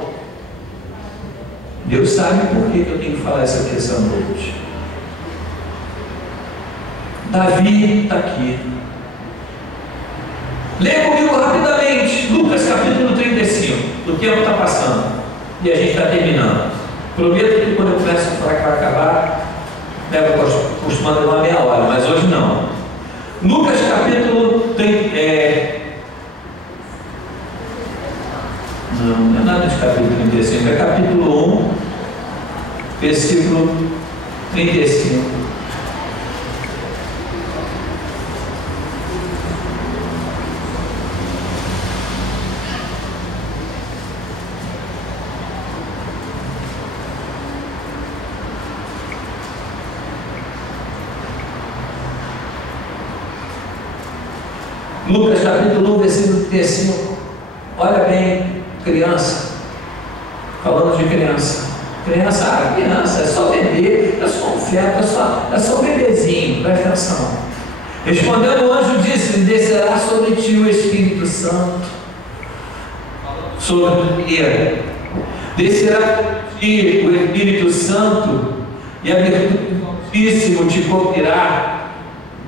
Deus sabe por que eu tenho que falar isso aqui essa noite. Davi está aqui. Leia comigo rapidamente Lucas capítulo 35. O tempo está passando e a gente está terminando. Prometo que quando eu começo a falar que vai acabar, leva acostumado a uma meia hora, mas hoje não. Lucas capítulo 30. Não é nada de capítulo 35, é capítulo 1, versículo 35. Lucas capítulo 1, versículo 35. Olha bem, criança, falando de criança. Criança, é só bebê, é só um feto, é só um bebezinho, presta atenção. Respondendo o anjo, disse-lhe: descerá sobre ti o Espírito Santo, sobre ti, descerá sobre ti o Espírito Santo, e a virtude do Altíssimo te cobrirá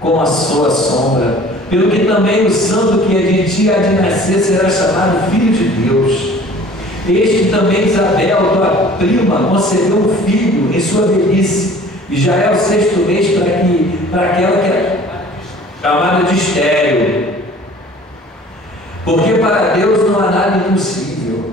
com a sua sombra, pelo que também o santo que é de ti há de nascer será chamado Filho de Deus. Este também Isabel, tua prima, concebeu um filho em sua velhice, e já é o 6º mês para aquela que é chamada de estéril, porque para Deus não há nada impossível.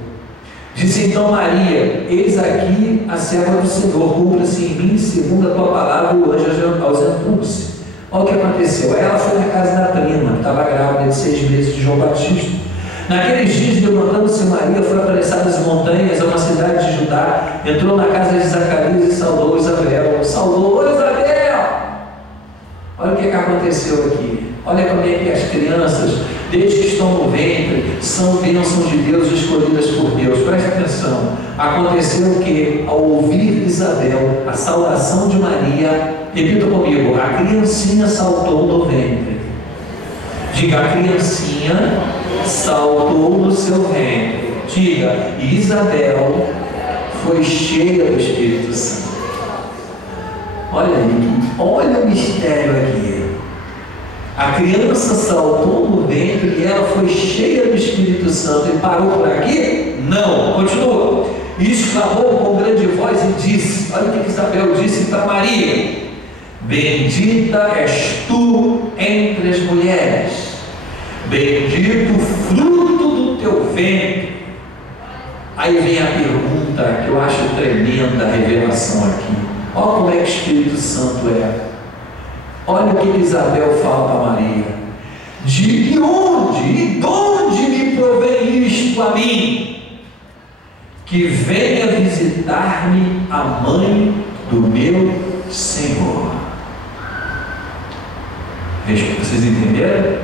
Disse então Maria: eis aqui a serva do Senhor, cumpra-se em mim segundo a tua palavra. O anjo ausentou-se. Olha o que aconteceu. Aí ela foi na casa da prima, que estava grávida de 6 meses, de João Batista. Naqueles dias, levantando-se Maria, foi apressada às montanhas, a uma cidade de Judá, entrou na casa de Zacarias e saudou Isabel. Saudou: Isabel! Olha o que aconteceu aqui. Olha como é que as crianças, desde que estão no ventre, são bênçãos de Deus, escolhidas por Deus. Preste atenção. Aconteceu o que? Ao ouvir Isabel a saudação de Maria, repita comigo: a criancinha saltou do ventre. Diga: a criancinha saltou do seu ventre. Diga: Isabel foi cheia do Espírito Santo. Olha aí, olha o mistério aqui. A criança saltou no ventre e ela foi cheia do Espírito Santo. E parou por aqui? Não, continua. E exclamou com grande voz e disse: olha o que Isabel disse para Maria: bendita és tu entre as mulheres, bendito o fruto do teu ventre. Aí vem a pergunta que eu acho tremenda, a revelação aqui. Olha como é que o Espírito Santo é. Olha o que Isabel fala para Maria: de onde e de onde me provém isto a mim, que venha visitar-me a mãe do meu Senhor? Vocês entenderam?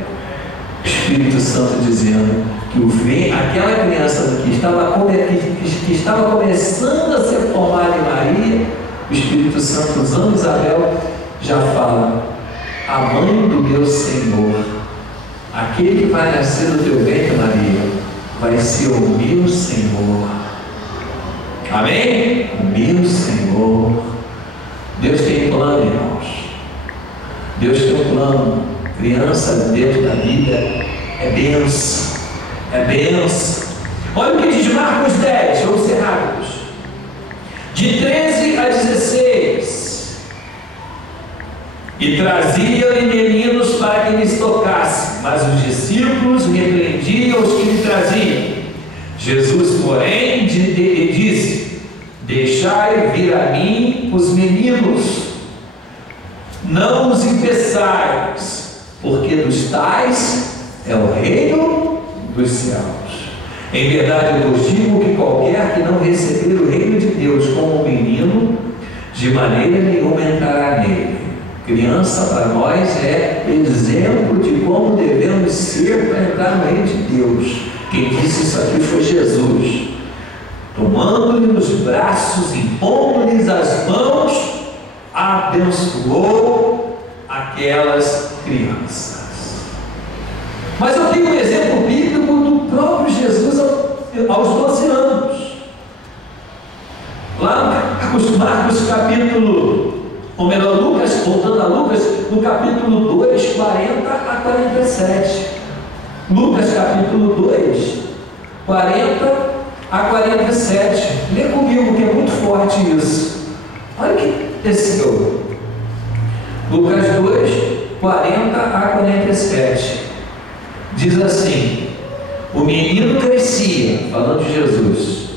O Espírito Santo dizendo que aquela criança que estava começando a ser formada em Maria, o Espírito Santo, usando Isabel, já fala: a mãe do meu Senhor, aquele que vai nascer do teu ventre, Maria, vai ser o meu Senhor. Amém? O meu Senhor. Deus tem plano, irmãos. Deus tem um plano. Criança dentro da vida é bênção. É bênção. Olha o que diz Marcos 10, vamos ser rápidos. De 13 a 16. E trazia-lhe meninos para que lhes tocasse, mas os discípulos repreendiam os que lhe traziam. Jesus, porém, disse: deixai vir a mim os meninos, não os impeçais, porque dos tais é o reino dos céus. Em verdade eu vos digo que qualquer que não receber o reino de Deus como um menino, de maneira nenhuma entrará nele. Criança para nós é exemplo de como devemos ser para entrar no reino de Deus. Quem disse isso aqui foi Jesus. Tomando-lhe nos braços, impondo-lhes as mãos, abençoou aquelas crianças. Mas eu tenho um exemplo bíblico do próprio Jesus aos 12 anos. Lá no Marcos capítulo, ou melhor, Lucas, voltando a Lucas, no capítulo 2, 40 a 47. Lucas capítulo 2, 40 a 47. Lê comigo que é muito forte isso. Olha o que aconteceu. Lucas 2, 40 a 47. Diz assim: o menino crescia, falando de Jesus,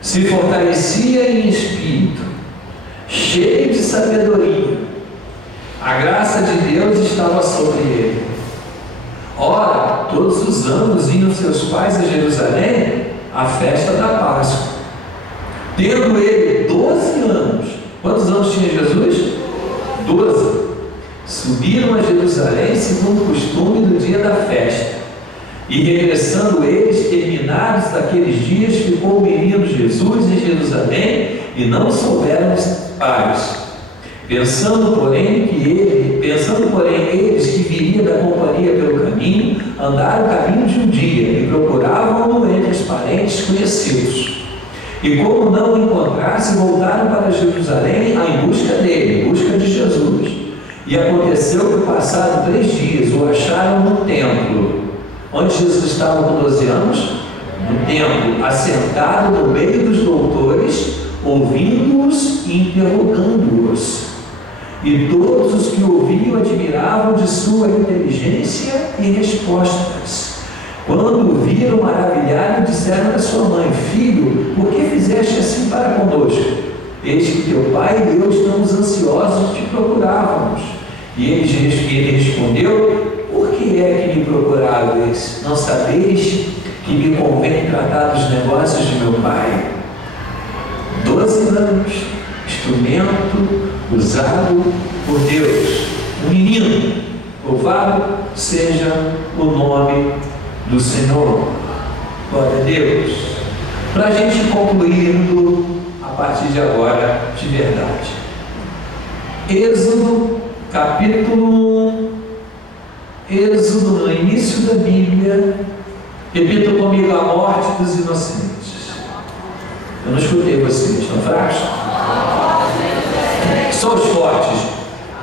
se fortalecia em espírito, cheio de sabedoria, a graça de Deus estava sobre ele. Ora, todos os anos iam seus pais a Jerusalém à festa da Páscoa. Tendo ele 12 anos, quantos anos tinha Jesus? 12. subiram a Jerusalém segundo o costume do dia da festa. E regressando eles, terminados daqueles dias, ficou o menino Jesus em Jerusalém, e não souberam os pais. Pensando, porém, eles que viria da companhia pelo caminho, andaram o caminho de um dia, e procuravam-no entre os parentes conhecidos. E como não o encontrasse, voltaram para Jerusalém em busca dele, em busca de Jesus. E aconteceu que, passados 3 dias, o acharam no templo, onde Jesus estava com 12 anos, no templo, assentado no meio dos doutores, ouvindo-os e interrogando-os. E todos os que ouviam admiravam de sua inteligência e respostas. Quando o viram, maravilharam e disseram a sua mãe: Filho, por que fizeste assim para conosco? Eis que teu pai e eu estamos ansiosos de te procurávamos. E ele respondeu: Por que é que me procuráveis? Não sabeis que me convém tratar dos negócios de meu pai? 12 anos, instrumento usado por Deus, um menino. Louvado seja o nome do Senhor. Glória a Deus. Para a gente concluindo a partir de agora, de verdade, Êxodo capítulo 1, Êxodo no início da Bíblia. Repita comigo: a morte dos inocentes. Eu não escutei vocês, estão fracos? São os fortes.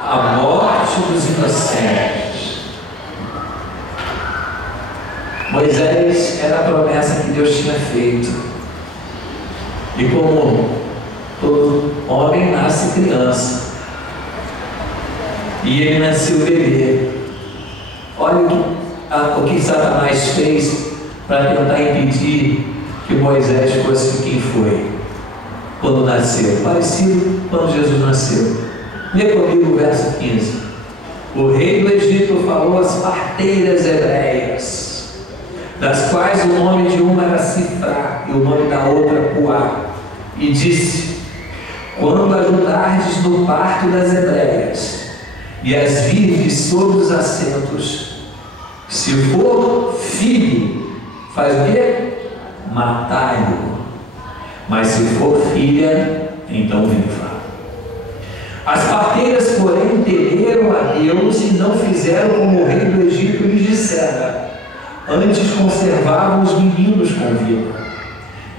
A morte dos inocentes. Moisés era a promessa que Deus tinha feito. E como todo homem nasce criança, e ele nasceu bebê. Olha o que Satanás fez para tentar impedir que Moisés fosse quem foi quando nasceu, parecido quando Jesus nasceu. Lê comigo o verso 15. O rei do Egito falou às parteiras hebreias, das quais o nome de uma era Sifrá e o nome da outra Puá, e disse: Quando ajudardes no parto das hebreias e as virdes sobre os assentos, se for filho, faz o quê? Matai-o. Mas se for filha, então viva. As parteiras, porém, temeram a Deus e não fizeram como o rei do Egito lhes dissera, antes conservavam os meninos com vida.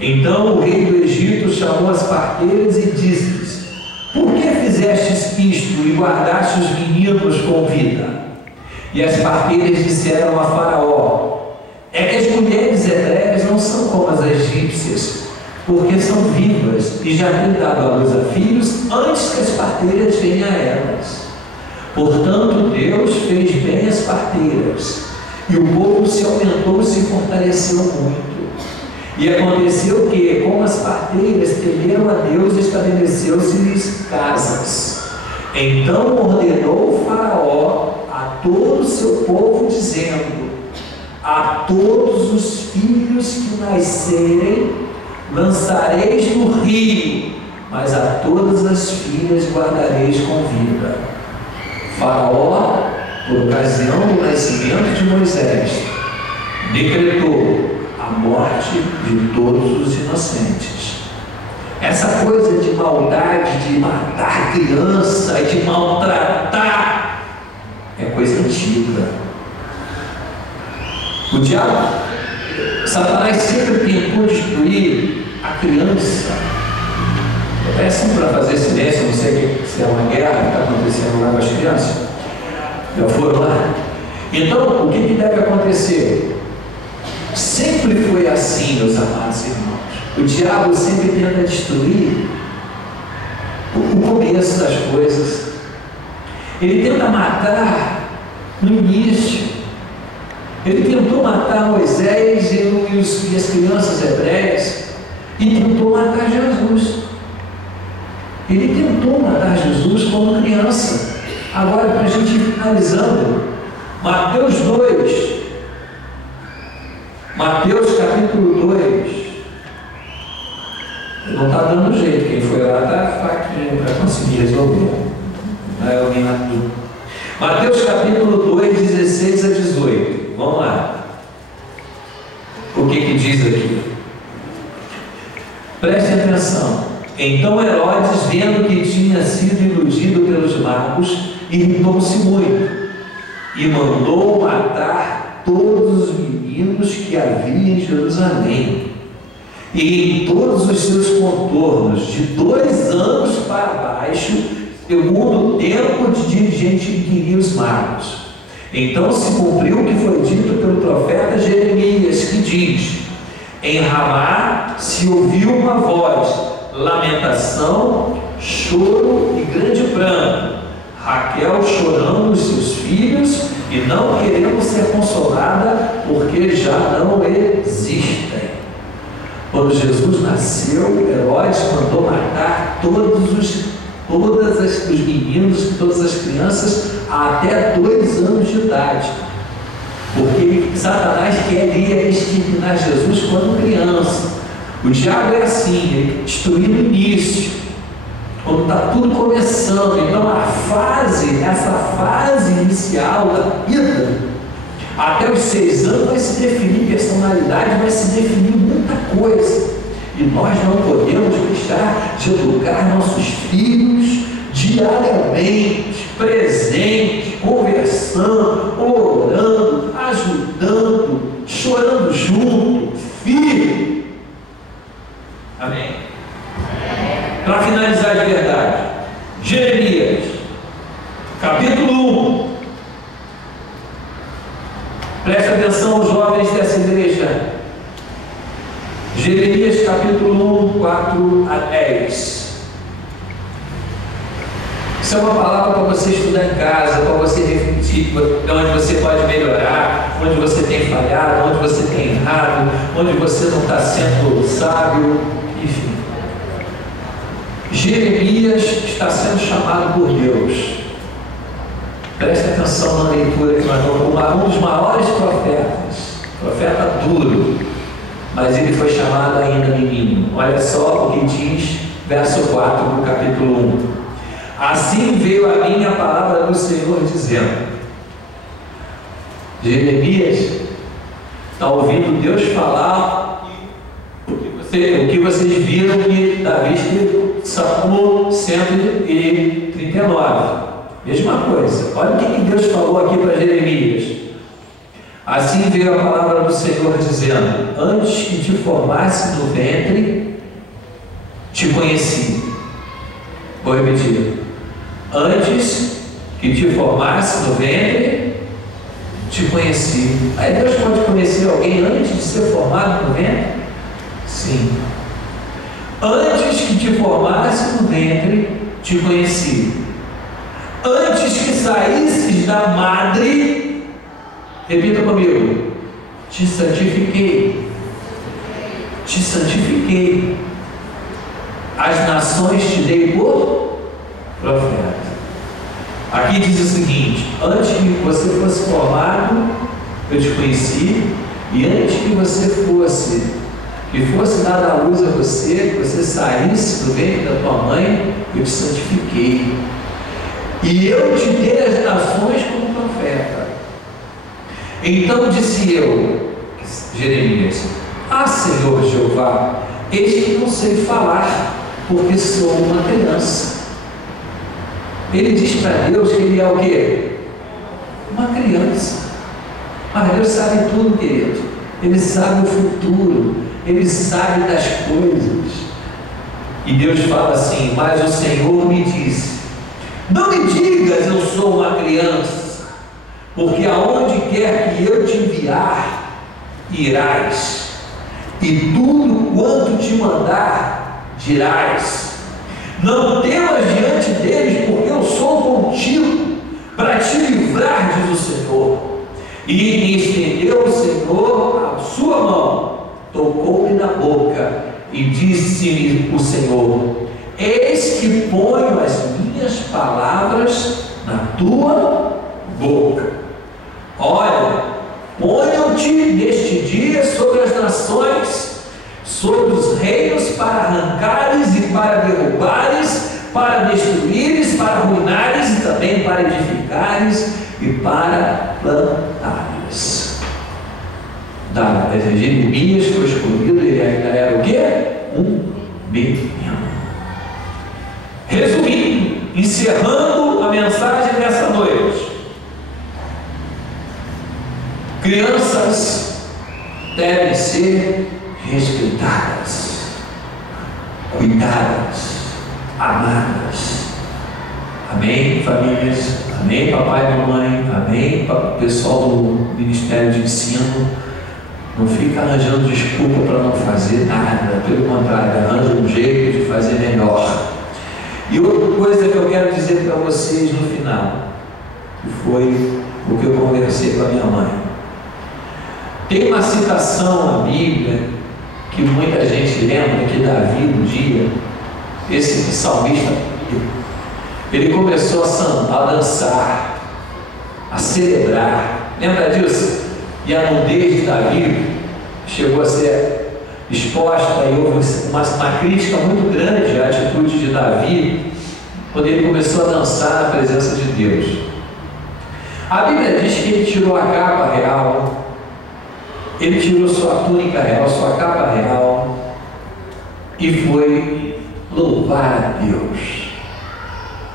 Então o rei do Egito chamou as parteiras e disse-lhes: Por que fizestes isto e guardastes os meninos com vida? E as parteiras disseram a Faraó: É que as mulheres hebreias não são como as egípcias, porque são vivas e já têm dado à luz a filhos antes que as parteiras venham a elas. Portanto, Deus fez bem as parteiras, e o povo se aumentou e se fortaleceu muito. E aconteceu que, como as parteiras temeram a Deus, estabeleceu-se-lhes casas. Então ordenou o Faraó a todo o seu povo, dizendo: A todos os filhos que nascerem lançareis no rio, mas a todas as filhas guardareis com vida. Faraó, por ocasião do nascimento de Moisés, decretou a morte de todos os inocentes. Essa coisa de maldade, de matar criança, de maltratar, é coisa antiga. O diabo, Satanás sempre tentou destruir a criança. Eu peço para fazer silêncio, não sei se é uma guerra que está acontecendo lá com as crianças. Já foram lá? Então, o que deve acontecer? Sempre foi assim, meus amados irmãos. O diabo sempre tenta destruir o começo das coisas. Ele tenta matar no início. Ele tentou matar Moisés e as crianças hebreias, e tentou matar Jesus. Ele tentou matar Jesus como criança. Agora, para a gente ir finalizando, Mateus 2, Mateus capítulo 2. Não está dando jeito, quem foi lá está fraquinho para conseguir resolver. Não é alguém lá tudo. Mateus capítulo 2, 16 a 18. Vamos lá. O que diz aqui? Preste atenção. Então Herodes, vendo que tinha sido iludido pelos magos, irritou-se muito e mandou matar todos os meninos que havia em Jerusalém e em todos os seus contornos, de 2 anos para baixo, segundo o tempo de dirigente que queria os magos. Então se cumpriu o que foi dito pelo profeta Jeremias, que diz: em Ramá se ouviu uma voz, lamentação, choro e grande pranto, Raquel chorando os seus filhos e não querendo ser consolada, porque já não existem. Quando Jesus nasceu, Herodes mandou matar todos os meninos, todas as crianças até 2 anos de idade, porque Satanás queria exterminar Jesus quando criança. O diabo é assim, ele destruiu no início, quando está tudo começando. Então essa fase inicial da vida, até os 6 anos vai se definir personalidade, vai se definir muita coisa. E nós não podemos deixar de educar nossos filhos diariamente, presente, conversando, orando, ajudando, chorando junto, firme. Amém? Para finalizar de verdade, Jeremias, capítulo 1. Preste atenção, os jovens dessa igreja. Jeremias capítulo 1, 4 a 10. Isso é uma palavra para você estudar em casa, para você refletir, onde você pode melhorar, onde você tem falhado, onde você tem errado, onde você não está sendo sábio, enfim. Jeremias está sendo chamado por Deus. Preste atenção na leitura que nós vamos tomar. Um dos maiores profetas, profeta duro, mas ele foi chamado ainda menino. Olha só o que diz verso 4 do capítulo 1. Assim veio a mim a palavra do Senhor dizendo: Jeremias está ouvindo Deus falar o que vocês viram que Davi escreveu, Salmo 139. Mesma coisa. Olha o que Deus falou aqui para Jeremias. Assim veio a palavra do Senhor dizendo: antes que te formasse no ventre, te conheci. Vou repetir. Antes que te formasse no ventre, te conheci. Aí Deus pode conhecer alguém antes de ser formado no ventre? Sim. Antes que te formasse no ventre, te conheci. Antes que saísses da madre, repita comigo, te santifiquei. Te santifiquei. As nações te dei por profeta. Aqui diz o seguinte: antes que você fosse formado, eu te conheci, e antes que você fosse dada a luz a você, que você saísse do ventre da tua mãe, eu te santifiquei. E eu te dei as nações como profeta. Então disse eu, Jeremias: ah, Senhor Jeová, eis que não sei falar, porque sou uma criança. Ele diz para Deus que ele é o quê? Uma criança. Mas Deus sabe tudo, querido. Ele sabe o futuro, ele sabe das coisas. E Deus fala assim: mas o Senhor me disse: não me digas eu sou uma criança, porque aonde quer que eu te enviar, irás, e tudo quanto te mandar, dirás. Não temas diante deles, porque eu sou contigo, para te livrar, diz o Senhor. E me estendeu o Senhor a sua mão, tocou-me na boca, e disse-me o Senhor: eis que ponho as minhas palavras na tua boca. Olha, ponho-te neste dia sobre as nações, sobre os reinos, para arrancares e para derrubares, para destruíres, para arruinares, e também para edificares e para plantares. Jeremias foi escolhido, ele ainda era o quê? Um menino. Resumindo, encerrando a mensagem dessa noite, crianças devem ser respeitadas, cuidadas, amadas. Amém, famílias? Amém, papai e mamãe? Amém, pessoal do Ministério de Ensino? Não fica arranjando desculpa para não fazer nada, pelo contrário, arranja um jeito de fazer melhor. E outra coisa que eu quero dizer para vocês no final, que foi o que eu conversei com a minha mãe. Tem uma citação na Bíblia que muita gente lembra, que Davi, um dia, esse salmista, ele começou a dançar, a celebrar. Lembra disso? E a nudez de Davi chegou a ser exposta, e houve uma crítica muito grande à atitude de Davi, quando ele começou a dançar na presença de Deus. A Bíblia diz que ele tirou a capa real, ele tirou sua túnica real, sua capa real, e foi louvar a Deus.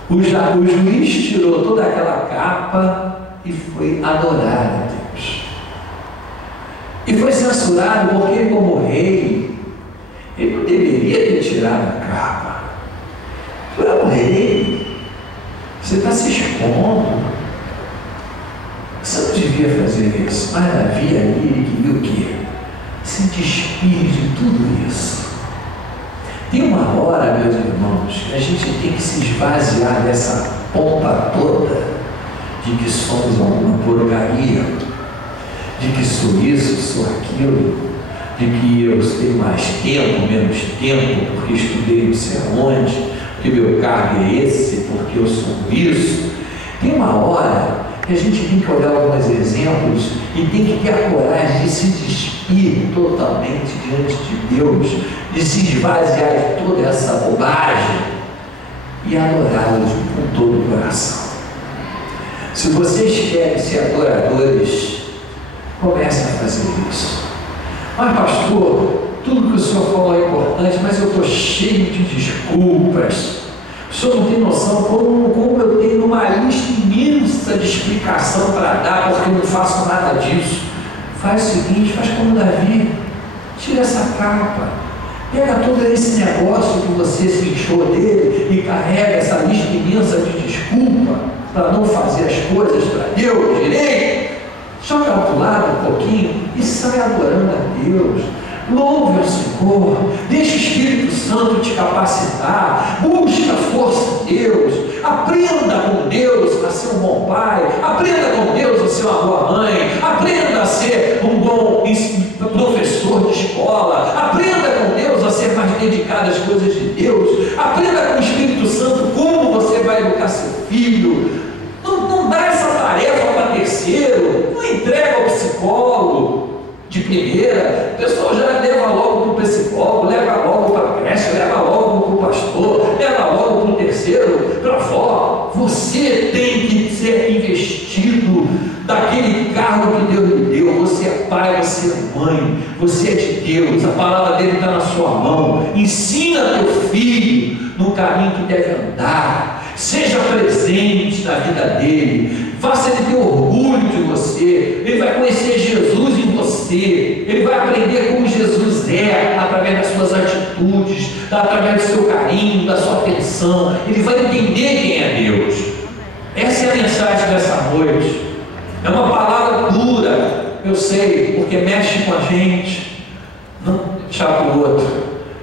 O juiz tirou toda aquela capa e foi adorar a Deus. E foi censurado porque ele, como rei, ele não deveria ter tirado a capa. Tu é o rei, você está se expondo, você não devia fazer isso. Mas Davi ali, ele queria o quê? Se despir de tudo isso. Tem uma hora, meus irmãos, que a gente tem que se esvaziar dessa pompa toda de que somos alguma porcaria, de que sou isso, sou aquilo, de que eu tenho mais tempo, menos tempo, porque estudei não sei aonde, porque meu cargo é esse, porque eu sou isso. Tem uma hora que a gente tem que olhar alguns exemplos e tem que ter a coragem de se despir totalmente diante de Deus, de se esvaziar de toda essa bobagem e adorá-lo com todo o coração. Se vocês querem ser adoradores, comecem a fazer isso. Mas pastor, tudo que o senhor falou é importante, mas eu estou cheio de desculpas. O senhor não tem noção como eu tenho uma lista imensa de explicação para dar, porque eu não faço nada disso. Faz o seguinte, faz como Davi, tira essa capa, pega todo esse negócio que você se encheu dele e carrega essa lista imensa de desculpa para não fazer as coisas para Deus direito, joga para o lado um pouquinho e sai adorando a Deus. Louve ao Senhor, deixa o Espírito Santo te capacitar, busca a força de Deus, aprenda com Deus a ser um bom pai, aprenda com Deus a ser uma boa mãe, aprenda a ser um bom professor de escola, aprenda com Deus a ser mais dedicado às coisas de Deus, aprenda com o Espírito Santo como você vai educar seu filho. Não dá essa tarefa para terceiro, não entrega ao psicólogo de primeira, o pessoal já leva logo para o psicólogo, leva logo para a creche, leva logo para o pastor, leva logo para o terceiro, para a avó. Você tem que ser investido daquele cargo que Deus lhe deu. Você é pai, você é mãe, você é de Deus, a palavra dele está na sua mão. Ensina teu filho no caminho que deve andar, seja presente na vida dele, faça ele ter orgulho de você, ele vai conhecer Jesus em você, ele vai aprender como Jesus é, através das suas atitudes, através do seu carinho, da sua atenção, ele vai entender quem é Deus. Essa é a mensagem dessa noite. É uma palavra dura, eu sei, porque mexe com a gente, não deixar para o outro,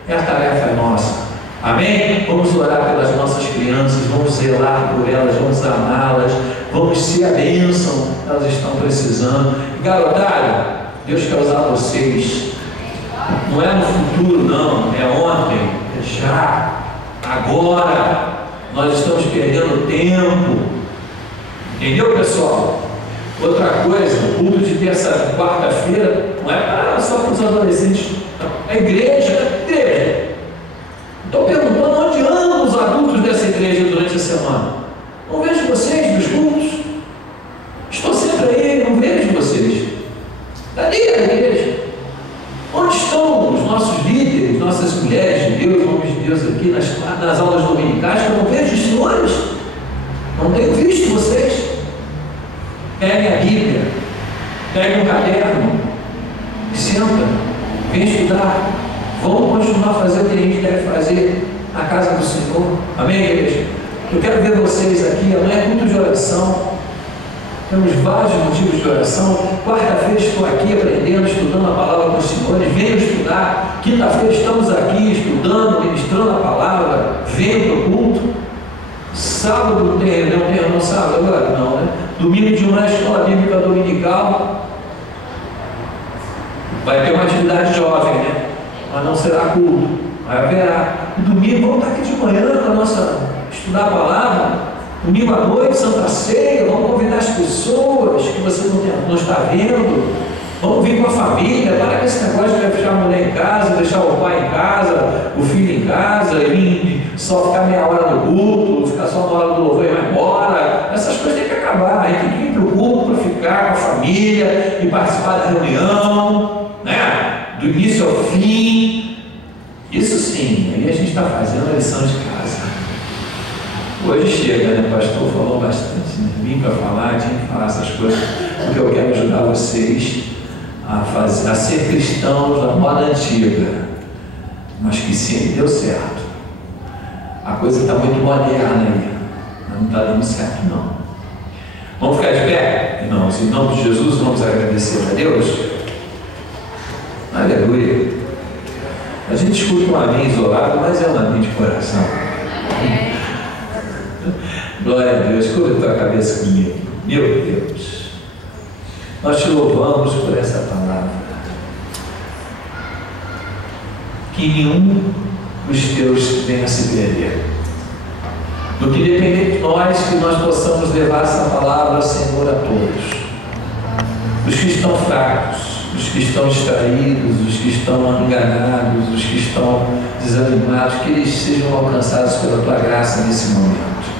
a tarefa é nossa. Amém? Vamos orar pelas nossas crianças, vamos zelar por elas, vamos amá-las, vamos ser a bênção que elas estão precisando. E garotada, Deus quer usar vocês. Não é no futuro, não, é ontem, é já, agora. Nós estamos perdendo tempo. Entendeu, pessoal? Outra coisa, o culto de terça, quarta-feira, não é só para os adolescentes, não. É igreja. Estou perguntando onde andam os adultos dessa igreja durante a semana. Não vejo vocês nos cultos. Estou sempre aí, não vejo vocês. Cadê a igreja? Onde estão os nossos líderes, nossas mulheres de Deus, homens de Deus aqui nas aulas dominicais? Que eu não vejo os senhores. Não tenho visto vocês. Peguem a Bíblia, peguem um caderno, senta, vem estudar. Vamos continuar fazendo o que a gente deve fazer na casa do Senhor. Amém, igreja? Eu quero ver vocês aqui. Amanhã é culto de oração. Temos vários motivos de oração. Quarta-feira estou aqui aprendendo, estudando a palavra com os senhores. Venham estudar. Quinta-feira estamos aqui estudando, ministrando a palavra. Venham para o culto. Sábado não tem reunião, sábado agora? Não, né? Domingo de manhã, escola bíblica dominical. Vai ter uma atividade jovem, né? Mas não será culto. Mas haverá. No domingo vamos estar aqui de manhã para estudar a palavra. Domingo à noite, Santa Ceia, vamos convidar as pessoas que você não está vendo. Vamos vir com a família. Para com esse negócio de deixar a mulher em casa, deixar o pai em casa, o filho em casa, e só ficar meia hora no culto, ficar só uma hora do louvor e vai embora. Essas coisas têm que acabar. A gente tem que ir para o culto para ficar com a família e participar da reunião, né? Do início ao fim. Isso sim, aí a gente está fazendo a lição de casa. Hoje chega, né? O pastor falou bastante, né? Vim para falar, tinha que falar essas coisas, porque eu quero ajudar vocês a ser cristãos da moda antiga, mas que sempre deu certo. A coisa está muito moderna aí, mas não está dando certo, não. Vamos ficar de pé, irmãos, em nome de Jesus, vamos agradecer a Deus. Aleluia. A gente escuta um amém isolado, mas é um amém de coração. Glória a Deus. Curva a tua cabeça comigo. Meu Deus, nós te louvamos por essa palavra. Que nenhum dos teus venha se perder. Do que depender de nós, que nós possamos levar essa palavra, Senhor, a todos. Os que estão fracos, os que estão distraídos, os que estão enganados, os que estão desanimados, que eles sejam alcançados pela tua graça nesse momento.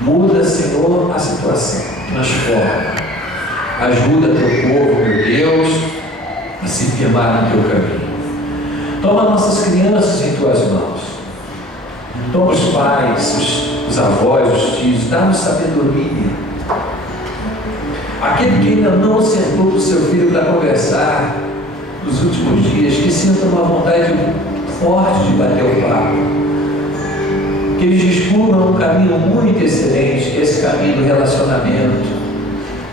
Muda, Senhor, a situação, transforma, ajuda teu povo, meu Deus, a se firmar no teu caminho. Toma nossas crianças em tuas mãos, toma os pais, os avós, os tios, dá-nos sabedoria. Aquele que ainda não sentou com o seu filho para conversar nos últimos dias, que sinta uma vontade forte de bater o papo. Que eles descubram um caminho muito excelente, que é esse caminho do relacionamento,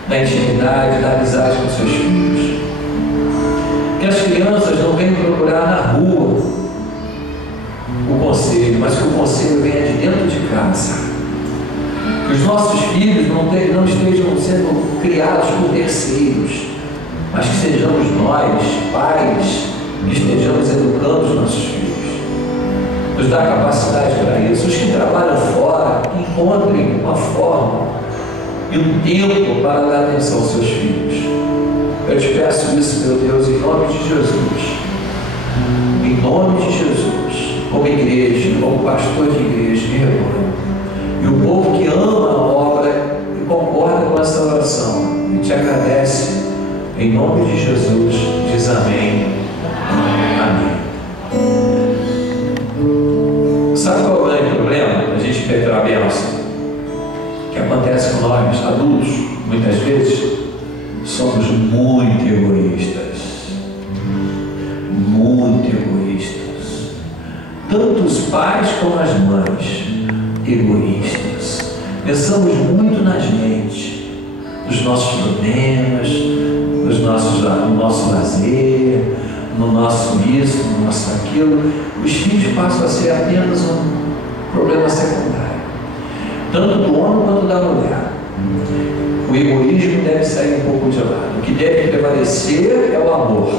da intimidade, da amizade com seus filhos. Que as crianças não venham procurar na rua o conselho, mas que o conselho venha de dentro de casa. Que os nossos filhos não estejam sendo criados por terceiros, mas que sejamos nós, pais, que estejamos educando os nossos filhos. Nos dá capacidade para isso. Os que trabalham fora, encontrem uma forma e um tempo para dar atenção aos seus filhos. Eu te peço isso, meu Deus, em nome de Jesus. Em nome de Jesus, como igreja, como pastor de igreja, de rebanho. E o povo que ama a obra e concorda com essa oração e te agradece, em nome de Jesus, diz amém. Amém. Sabe qual é o grande problema da gente perder a bênção? Que acontece com nós, adultos, muitas vezes, somos muito egoístas. Muito egoístas. Tanto os pais como as mães, egoístas. Pensamos muito na gente, nos nossos problemas, no nosso lazer, no nosso isso, no nosso aquilo. Os filhos passam a ser apenas um problema secundário, tanto do homem quanto da mulher. O egoísmo deve sair um pouco de lado. O que deve prevalecer é o amor.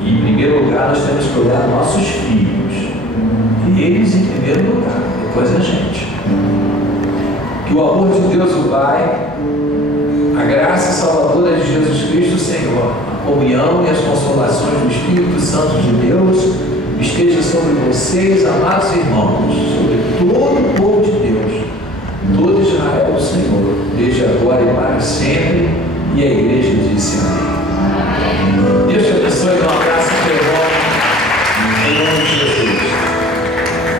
E em primeiro lugar nós temos que olhar nossos filhos, eles em primeiro lugar, depois a gente. Que o amor de Deus o Pai, a graça salvadora de Jesus Cristo, Senhor, a comunhão e as consolações do Espírito Santo de Deus esteja sobre vocês, amados irmãos, sobre todo o povo de Deus, todo Israel o Senhor, desde agora e para sempre. E a igreja disse amém.